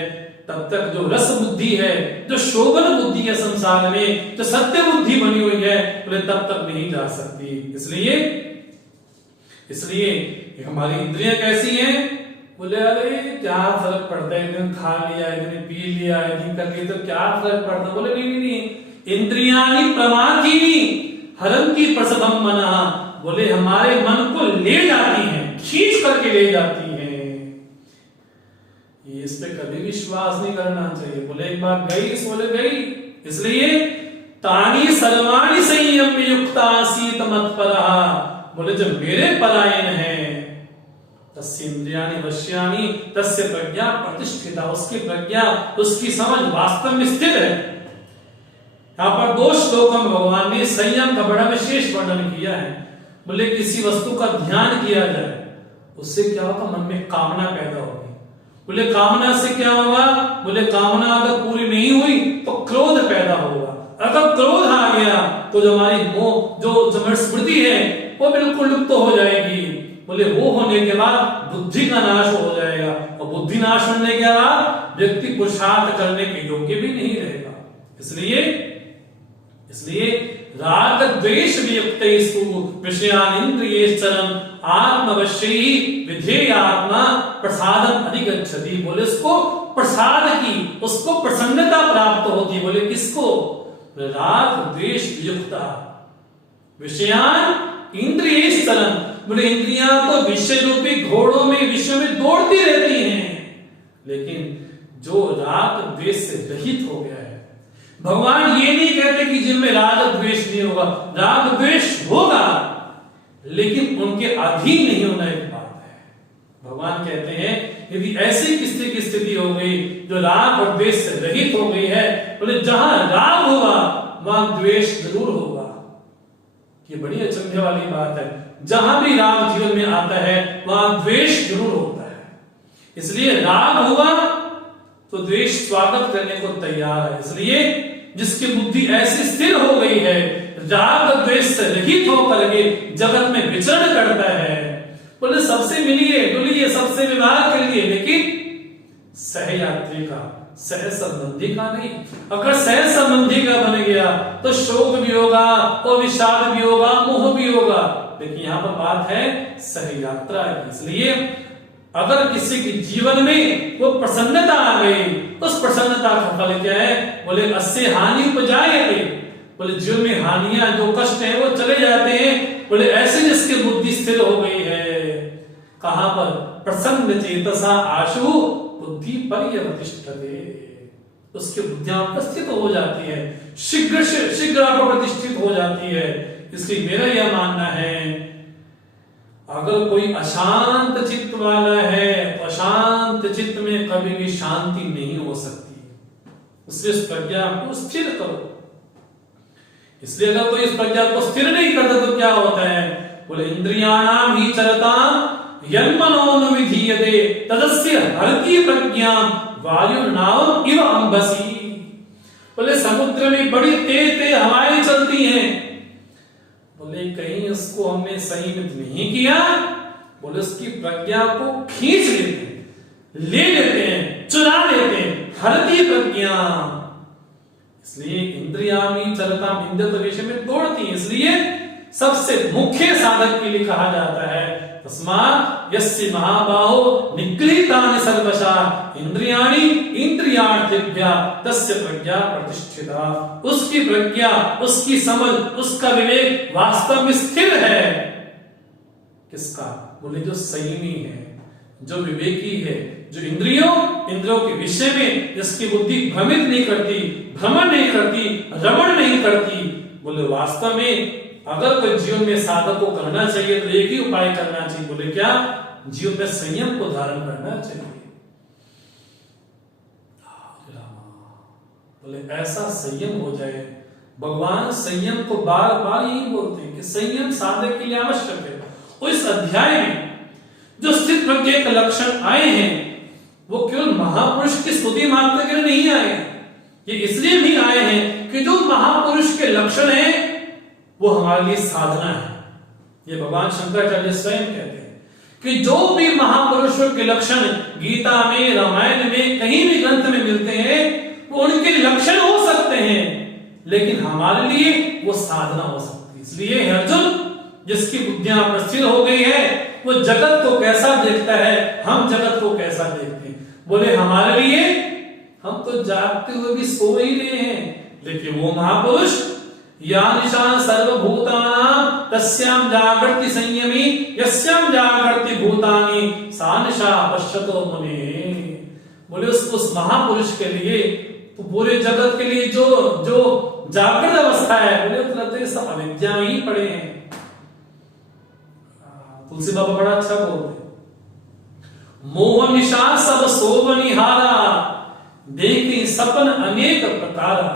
तब तक जो रस बुद्धि है, जो शोभन बुद्धि है संसार में, जो सत्य बुद्धि बनी हुई है, बोले तब तक नहीं जा सकती। इसलिए हमारी इंद्रियां कैसी हैं? बोले अरे क्या फर्क पड़ता है, एक दिन खा लिया, एक दिन पी लिया, एक दिन कर लिया तो क्या फर्क पड़ता? बोले नहीं, इंद्रियाणि प्रमाथीनि हरन्ति प्रसभम मनः। बोले हमारे मन को ले जाती हैं, खींच करके ले जाती हैं। ये इस पे कभी विश्वास नहीं करना चाहिए। बोले एक बार गई, बोले गई। इसलिए तानि सर्वाणि संयम युक्ता आसीत मत्परः। बोले जब मेरे परायण है तस्य इंद्रियाणि वश्यानि तस्य प्रज्ञा प्रतिष्ठिता। उसकी प्रज्ञा, उसकी समझ वास्तव में स्थिर है। यहाँ पर 2 श्लोकों में भगवान ने संयम का बड़ा विशेष वर्णन किया है। बोले किसी वस्तु का ध्यान किया जाए, उससे क्या होगा? मन में कामना पैदा होगी। बोले कामना से क्या होगा? बोले कामना अगर पूरी नहीं हुई तो क्रोध पैदा होगा। अगर क्रोध आ गया तो जो हमारी मोह, जो स्मृति है वो बिल्कुल लुप्त हो जाएगी। बोले वो होने के बाद बुद्धि का नाश हो जाएगा, और बुद्धि नाश होने के बाद व्यक्ति पुरुषार्थ करने के योग्य भी नहीं रहेगा। इसलिए राग द्वेष वियुक्तेषु विषयान् इंद्रियेश्चरन् आत्मवश्यैः विधेयात्मा प्रसादम् अधिगच्छति। बोले उसको प्रसाद की, उसको प्रसन्नता प्राप्त होती। बोले किसको? राग द्वेष वियुक्ता विषयान् इंद्रियेश्चरन्। बोले इंद्रियां तो विषय रूपी घोड़ों में, विषय में दौड़ती रहती हैं, लेकिन जो राग द्वेष से रहित हो गया है। भगवान ये नहीं कहते कि जिनमें राग द्वेष नहीं होगा, राग द्वेष होगा, लेकिन उनके अधीन नहीं होना एक बात है। भगवान कहते हैं यदि ऐसी किसी की स्थिति हो गई जो राग और द्वेष से रहित हो गई है, बोले जहां राग होगा वहां द्वेष जरूर होगा। ये बड़ी अचंभे वाली बात है। जहां भी राग जीवन में आता है वहां द्वेष जरूर होता है। इसलिए राग हुआ तो द्वेष स्वागत करने को तैयार है। इसलिए जिसकी बुद्धि ऐसी स्थिर हो गई है, राग द्वेष से रहित होकर के जगत में विचरण करता है। बोले सबसे मिलिए डुलिए, सबसे विवाह सहयात्री का, सह संबंधी का नहीं। अगर सह संबंधी का बन गया तो शोक भी होगा और विषाद भी होगा, मोह भी होगा। लेकिन यहाँ पर बात है सहयात्रा की। इसलिए अगर किसी के जीवन में वो प्रसन्नता आ गई, उस प्रसन्नता का फल क्या है? बोले अस्य हानि उपजायते, बोले जीवन में हानियां जो कष्ट है वो चले जाते हैं। बोले ऐसे जिसकी बुद्धि स्थिर हो गई है, कहां पर? प्रसन्न चेतसा आशु बुद्धि पर्यवतिष्ठते, उसकी बुद्धियां उपस्थित हो जाती है, शीघ्र प्रतिष्ठित हो जाती है। इसलिए मेरा यह मानना है अगर कोई अशांत चित्त वाला है तो अशांत चित्त में कभी भी शांति नहीं हो सकती। इसलिए इस प्रज्ञा को स्थिर करो। इसलिए अगर कोई इस प्रज्ञा को स्थिर नहीं करता तो क्या होता है? बोले इंद्रियाणाम ही चरताम यन्मनोनुविधीयते तदस्य हरति प्रज्ञा वायु नावम इव अंबसी। बोले समुद्र में बड़ी तेज तेज हवाएं चलती हैं, बोले कहीं उसको हमने संयमित नहीं किया, बोले उसकी प्रज्ञा को खींच लेते हैं, ले लेते हैं, चुरा लेते हैं, हरती प्रज्ञा। इसलिए इंद्रियामी चलता इंद्रिय तो विषय में दौड़ती है। इसलिए सबसे मुख्य साधक के लिए कहा जाता है तस्मात् यस्य महाबाहो निगृहीतानि सर्वशः इंद्रियाणि इंद्रियार्थेभ्यः तस्य प्रज्ञा प्रतिष्ठिता। उसकी प्रज्ञा, उसकी समझ, उसका विवेक वास्तव में स्थिर है। किसका? बोले जो संयमी है, जो विवेकी है, जो इंद्रियों के विषय में जिसकी बुद्धि भ्रमित नहीं करती, भ्रमण नहीं करती, रमण नहीं करती। बोले वास्तव में अगर कोई जीवन में साधक को करना चाहिए तो एक ही उपाय करना चाहिए। बोले क्या? जीवन में संयम को धारण करना चाहिए। बोले ऐसा संयम हो जाए। भगवान संयम को बार बार यही बोलते हैं कि संयम साधक के लिए आवश्यक है। और इस अध्याय में जो स्थित प्रज्ञा के लक्षण आए हैं वो केवल महापुरुष की स्तुति मात्र के लिए नहीं आए, ये इसलिए भी आए हैं कि जो महापुरुष के लक्षण हैं वो हमारे लिए साधना है। ये भगवान शंकराचार्य स्वयं कहते हैं कि जो भी महापुरुषों के लक्षण गीता में, रामायण में, कहीं भी ग्रंथ में मिलते हैं वो उनके लक्षण हो सकते हैं, लेकिन हमारे लिए वो साधना हो सकती है। इसलिए अर्जुन, जिसकी बुद्धियां प्रस्थिर हो गई है वो जगत को कैसा देखता है, हम जगत को कैसा देखते हैं। बोले हमारे लिए हम तो जागते हुए भी सो ही रहे हैं, लेकिन वो महापुरुष या निशान सर्वभूतानां तस्याम जागर्ति संयमी यस्याम जागर्ति भूतानि सा निशा पश्यतो मुने। बोले उस महापुरुष के लिए, तो पूरे जगत के लिए जो जागृत अवस्था है, बोले तो सब अविद्या में ही पड़े हैं। तुलसी बाबा बड़ा अच्छा बोलते, मोह निशा सब सोवनिहारा देखी सपन अनेक प्रकारा।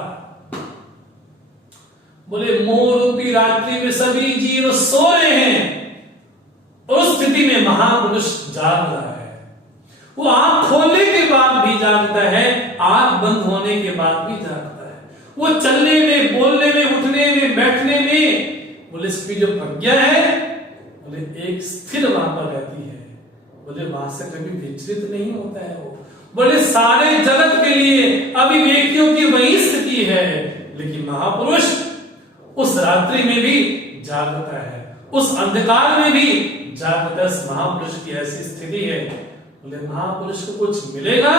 बोले मोह रूपी रात्रि में सभी जीव सो रहे हैं, उस स्थिति में महापुरुष जाग रहा है। वो आंख खोलने के बाद भी जागता है, आंख बंद होने के बाद भी जागता है। वो चलने में, बोलने में, उठने में, बैठने में, बोले इसकी जो प्रज्ञा है बोले एक स्थिर वहां पर रहती है। बोले वहां से कभी विचलित नहीं होता है वो। बोले सारे जगत के लिए अविवेकियों की वही स्थिति है, लेकिन महापुरुष उस रात्रि में भी जागता है, उस अंधकार में भी जागता है। महापुरुष की ऐसी स्थिति है। बोले महापुरुष को कुछ मिलेगा,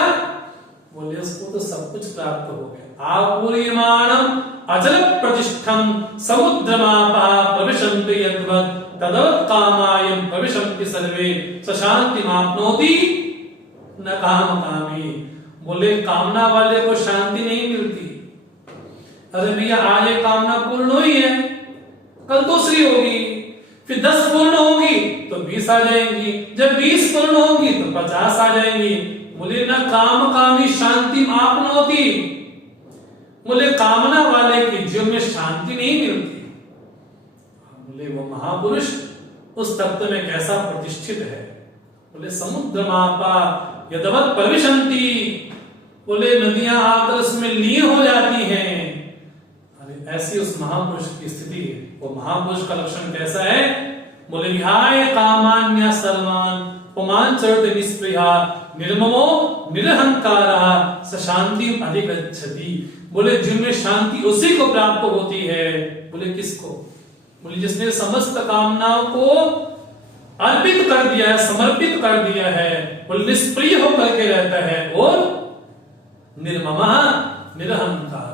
बोले उसको तो सब कुछ प्राप्त हो गया। आपूर्यमाणम अचल प्रतिष्ठम समुद्रमापा प्रविशन्ति यद्वत् तदवत् कामायं प्रविशन्ति सर्वे सशांति माप्नोति न काम कामी। बोले कामना वाले को शांति नहीं मिलती। अरे भैया आज एक कामना पूर्ण हुई है, कल दूसरी होगी, फिर 10 पूर्ण होगी तो 20 आ जाएंगी, जब 20 पूर्ण होगी तो 50 आ जाएंगी। बोले न काम कामी शांति आपनोति। बोले कामना वाले के जीवन में शांति नहीं मिलती। बोले वो महापुरुष उस तत्व में कैसा प्रतिष्ठित है। बोले समुद्र मापा यदवत् प्रविशन्ति। बोले नदियां आकर उसमें लीन हो जाती हैं। ऐसी उस महापुरुष की स्थिति है। वो महापुरुष का लक्षण कैसा है? बोले विहाय कामान्य सर्वान पुमान् चरति निस्पृहा निर्ममो निरहंकारः स शांतिम् अधिगच्छति। बोले जिनमें शांति उसी को प्राप्त होती है। बोले किसको? बोले जिसने समस्त कामनाओं को अर्पित कर दिया है, समर्पित कर दिया है, बोले निष्प्रिय होकर के रहता है और निर्ममः निरहंकार।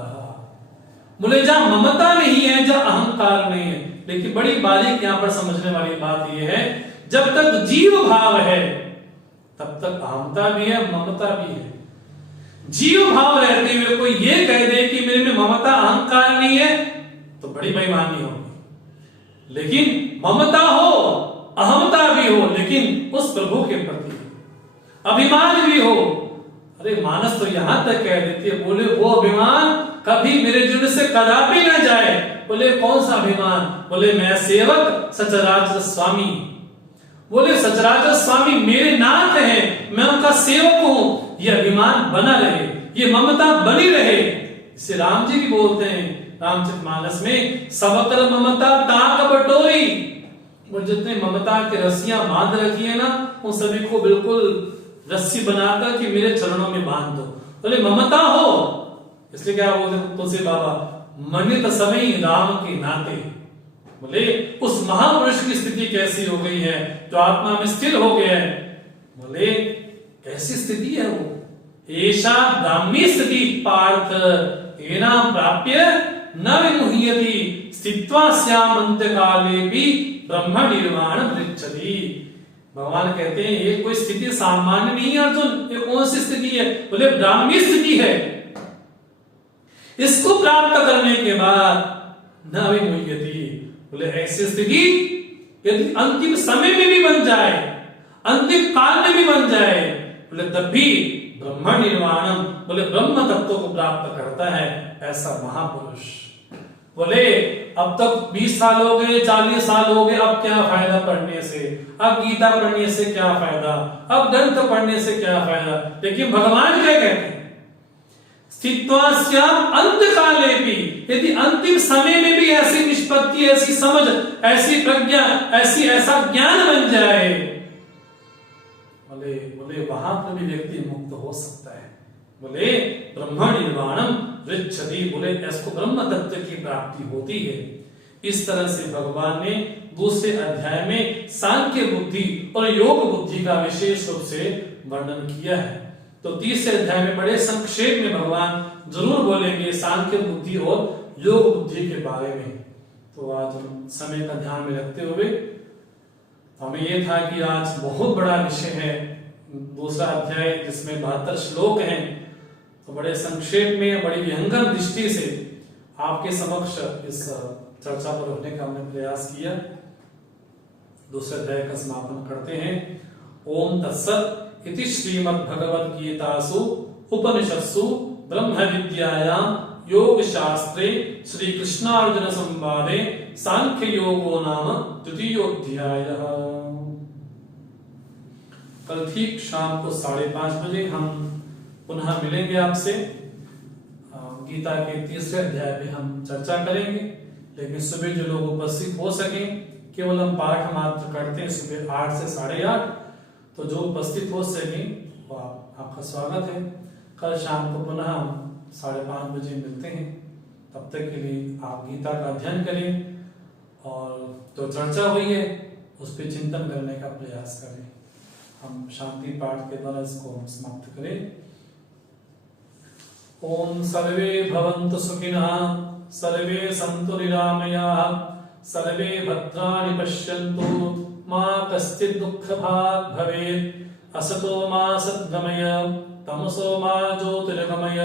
बोले जहां ममता नहीं है, जहां अहंकार नहीं है। लेकिन बड़ी बारीक यहां पर समझने वाली बात यह है, जब तक जीव भाव है तब तक अहंता भी है, ममता भी है। जीव भाव रहते हुए कोई ये कह दे कि मेरे में ममता अहंकार नहीं है तो बड़ी बेईमानी होगी। लेकिन ममता हो, अहमता भी हो, लेकिन उस प्रभु के प्रति अभिमान भी हो। अरे मानस तो यहां तक कह देती है, बोले वो अभिमान कभी मेरे जीवन से कदापि न जाए। बोले कौन सा अभिमान? बोले मैं सेवक सचराचर स्वामी। बोले सचराचर स्वामी मेरे नाथ हैं, मैं उनका सेवक हूं। ये अभिमान बना रहे, ये ममता बनी रहे। इसे राम जी भी बोलते हैं रामचरितमानस में, सबकर ममता ताक बटोरी। वो जितने ममता के रस्सियां बांध रखी है ना, उन सभी को बिल्कुल रस्सी बनाकर कि मेरे चरणों में बांध दो। बोले ममता हो, इसलिए क्या बोलते तुलसी बाबा, मनित समय राम के नाते। बोले उस महापुरुष की स्थिति कैसी हो गई है जो आत्मा में स्थिर हो गया है। बोले कैसी स्थिति है वो? ऐसा ब्राह्मी स्थिति पार्थ एनाम प्राप्य न विमुह्यति स्थित्वा स्याम अंत्यकाले भी ब्रह्म निर्वाण पृच्छति। भगवान कहते हैं ये कोई स्थिति सामान्य नहीं है अर्जुन। ये कौन सी स्थिति है? बोले ब्राह्मी स्थिति है। इसको प्राप्त करने के बाद न विमुह्यति, बोले ऐसी स्थिति यदि अंतिम समय में भी बन जाए, अंतिम काल में भी बन जाए, बोले तब भी ब्रह्म निर्वाणम, बोले ब्रह्म तत्व को प्राप्त करता है ऐसा महापुरुष। बोले अब तक 20 साल हो गए, 40 साल हो गए, अब क्या फायदा पढ़ने से? अब गीता पढ़ने से क्या फायदा? अब ग्रंथ पढ़ने से क्या फायदा? लेकिन भगवान क्या कहते हैं? स्थित्वास्याम अंत काले भी, यदि अंतिम समय में भी ऐसी निष्पत्ति, ऐसी समझ, ऐसी प्रज्ञा, ऐसा ज्ञान बन जाए, बोले बोले वहां पर भी व्यक्ति मुक्त हो सकता है। बोले ब्रह्म निर्वाणम ऋच्छति, बोले इसको ब्रह्म तत्व की प्राप्ति होती है। इस तरह से भगवान ने दूसरे अध्याय में सांख्य बुद्धि और योग बुद्धि का विशेष रूप से वर्णन किया है। तो तीसरे अध्याय में बड़े संक्षेप में भगवान जरूर बोलेंगे सांख्य बुद्धि और योग बुद्धि के बारे में। तो आज हम समय का ध्यान में रखते हुए हमें यह था कि आज बहुत बड़ा विषय है दूसरा अध्याय जिसमें 72 श्लोक हैं। तो बड़े संक्षेप में, बड़ी विहंगम दृष्टि से आपके समक्ष इस चर्चा पर रखने का हमने प्रयास किया। दूसरे अध्याय का समापन करते हैं। ओम तत्सत् इति श्रीमद् भगवद गीतासु उपनिषत्सु ब्रह्म विद्यायां योग शास्त्रे श्री कृष्णार्जुन संवादे सांख्य योगो नाम द्वितीयोऽध्याय। कल ठीक शाम को 5:30 बजे हम पुनः मिलेंगे आपसे। गीता के तीसरे अध्याय पे हम चर्चा करेंगे। लेकिन सुबह जो लोग उपस्थित हो सके, केवल हम पाठ मात्र करते हैं सुबह 8 से 8:30, तो जो उपस्थित हो सके वो आपका स्वागत है। कल शाम को पुनः हम 5:30 बजे मिलते हैं। तब तक के लिए आप गीता का अध्ययन करें और जो चर्चा हुई है उस पर चिंतन करने का प्रयास करें। हम शांति पाठ के द्वारा इसको समाप्त करें। ओम सर्वे भवन्तु सुखिनः, सर्वे सन्तु निरामयाः, सर्वे भद्राणि पश्यन्तु, मा कश्चित् दुःखभाग् भवेत्। असतो मा सद्गमय, तमसो मा ज्योतिर्गमय,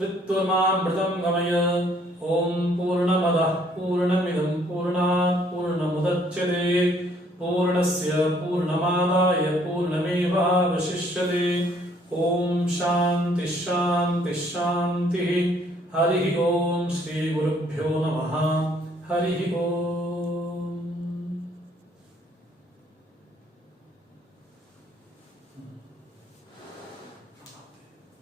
मृत्युर्मामृतं गमय। ओम पूर्णमदः पूर्णमिदं पूर्णात् पूर्णमुदच्यते, पूर्णस्य पूर्णमादाय पूर्णमेवावशिष्यते। ओम शांति शांति शांति। हरि ओम। श्री गुरुभ्यो नमः। हरि ओम।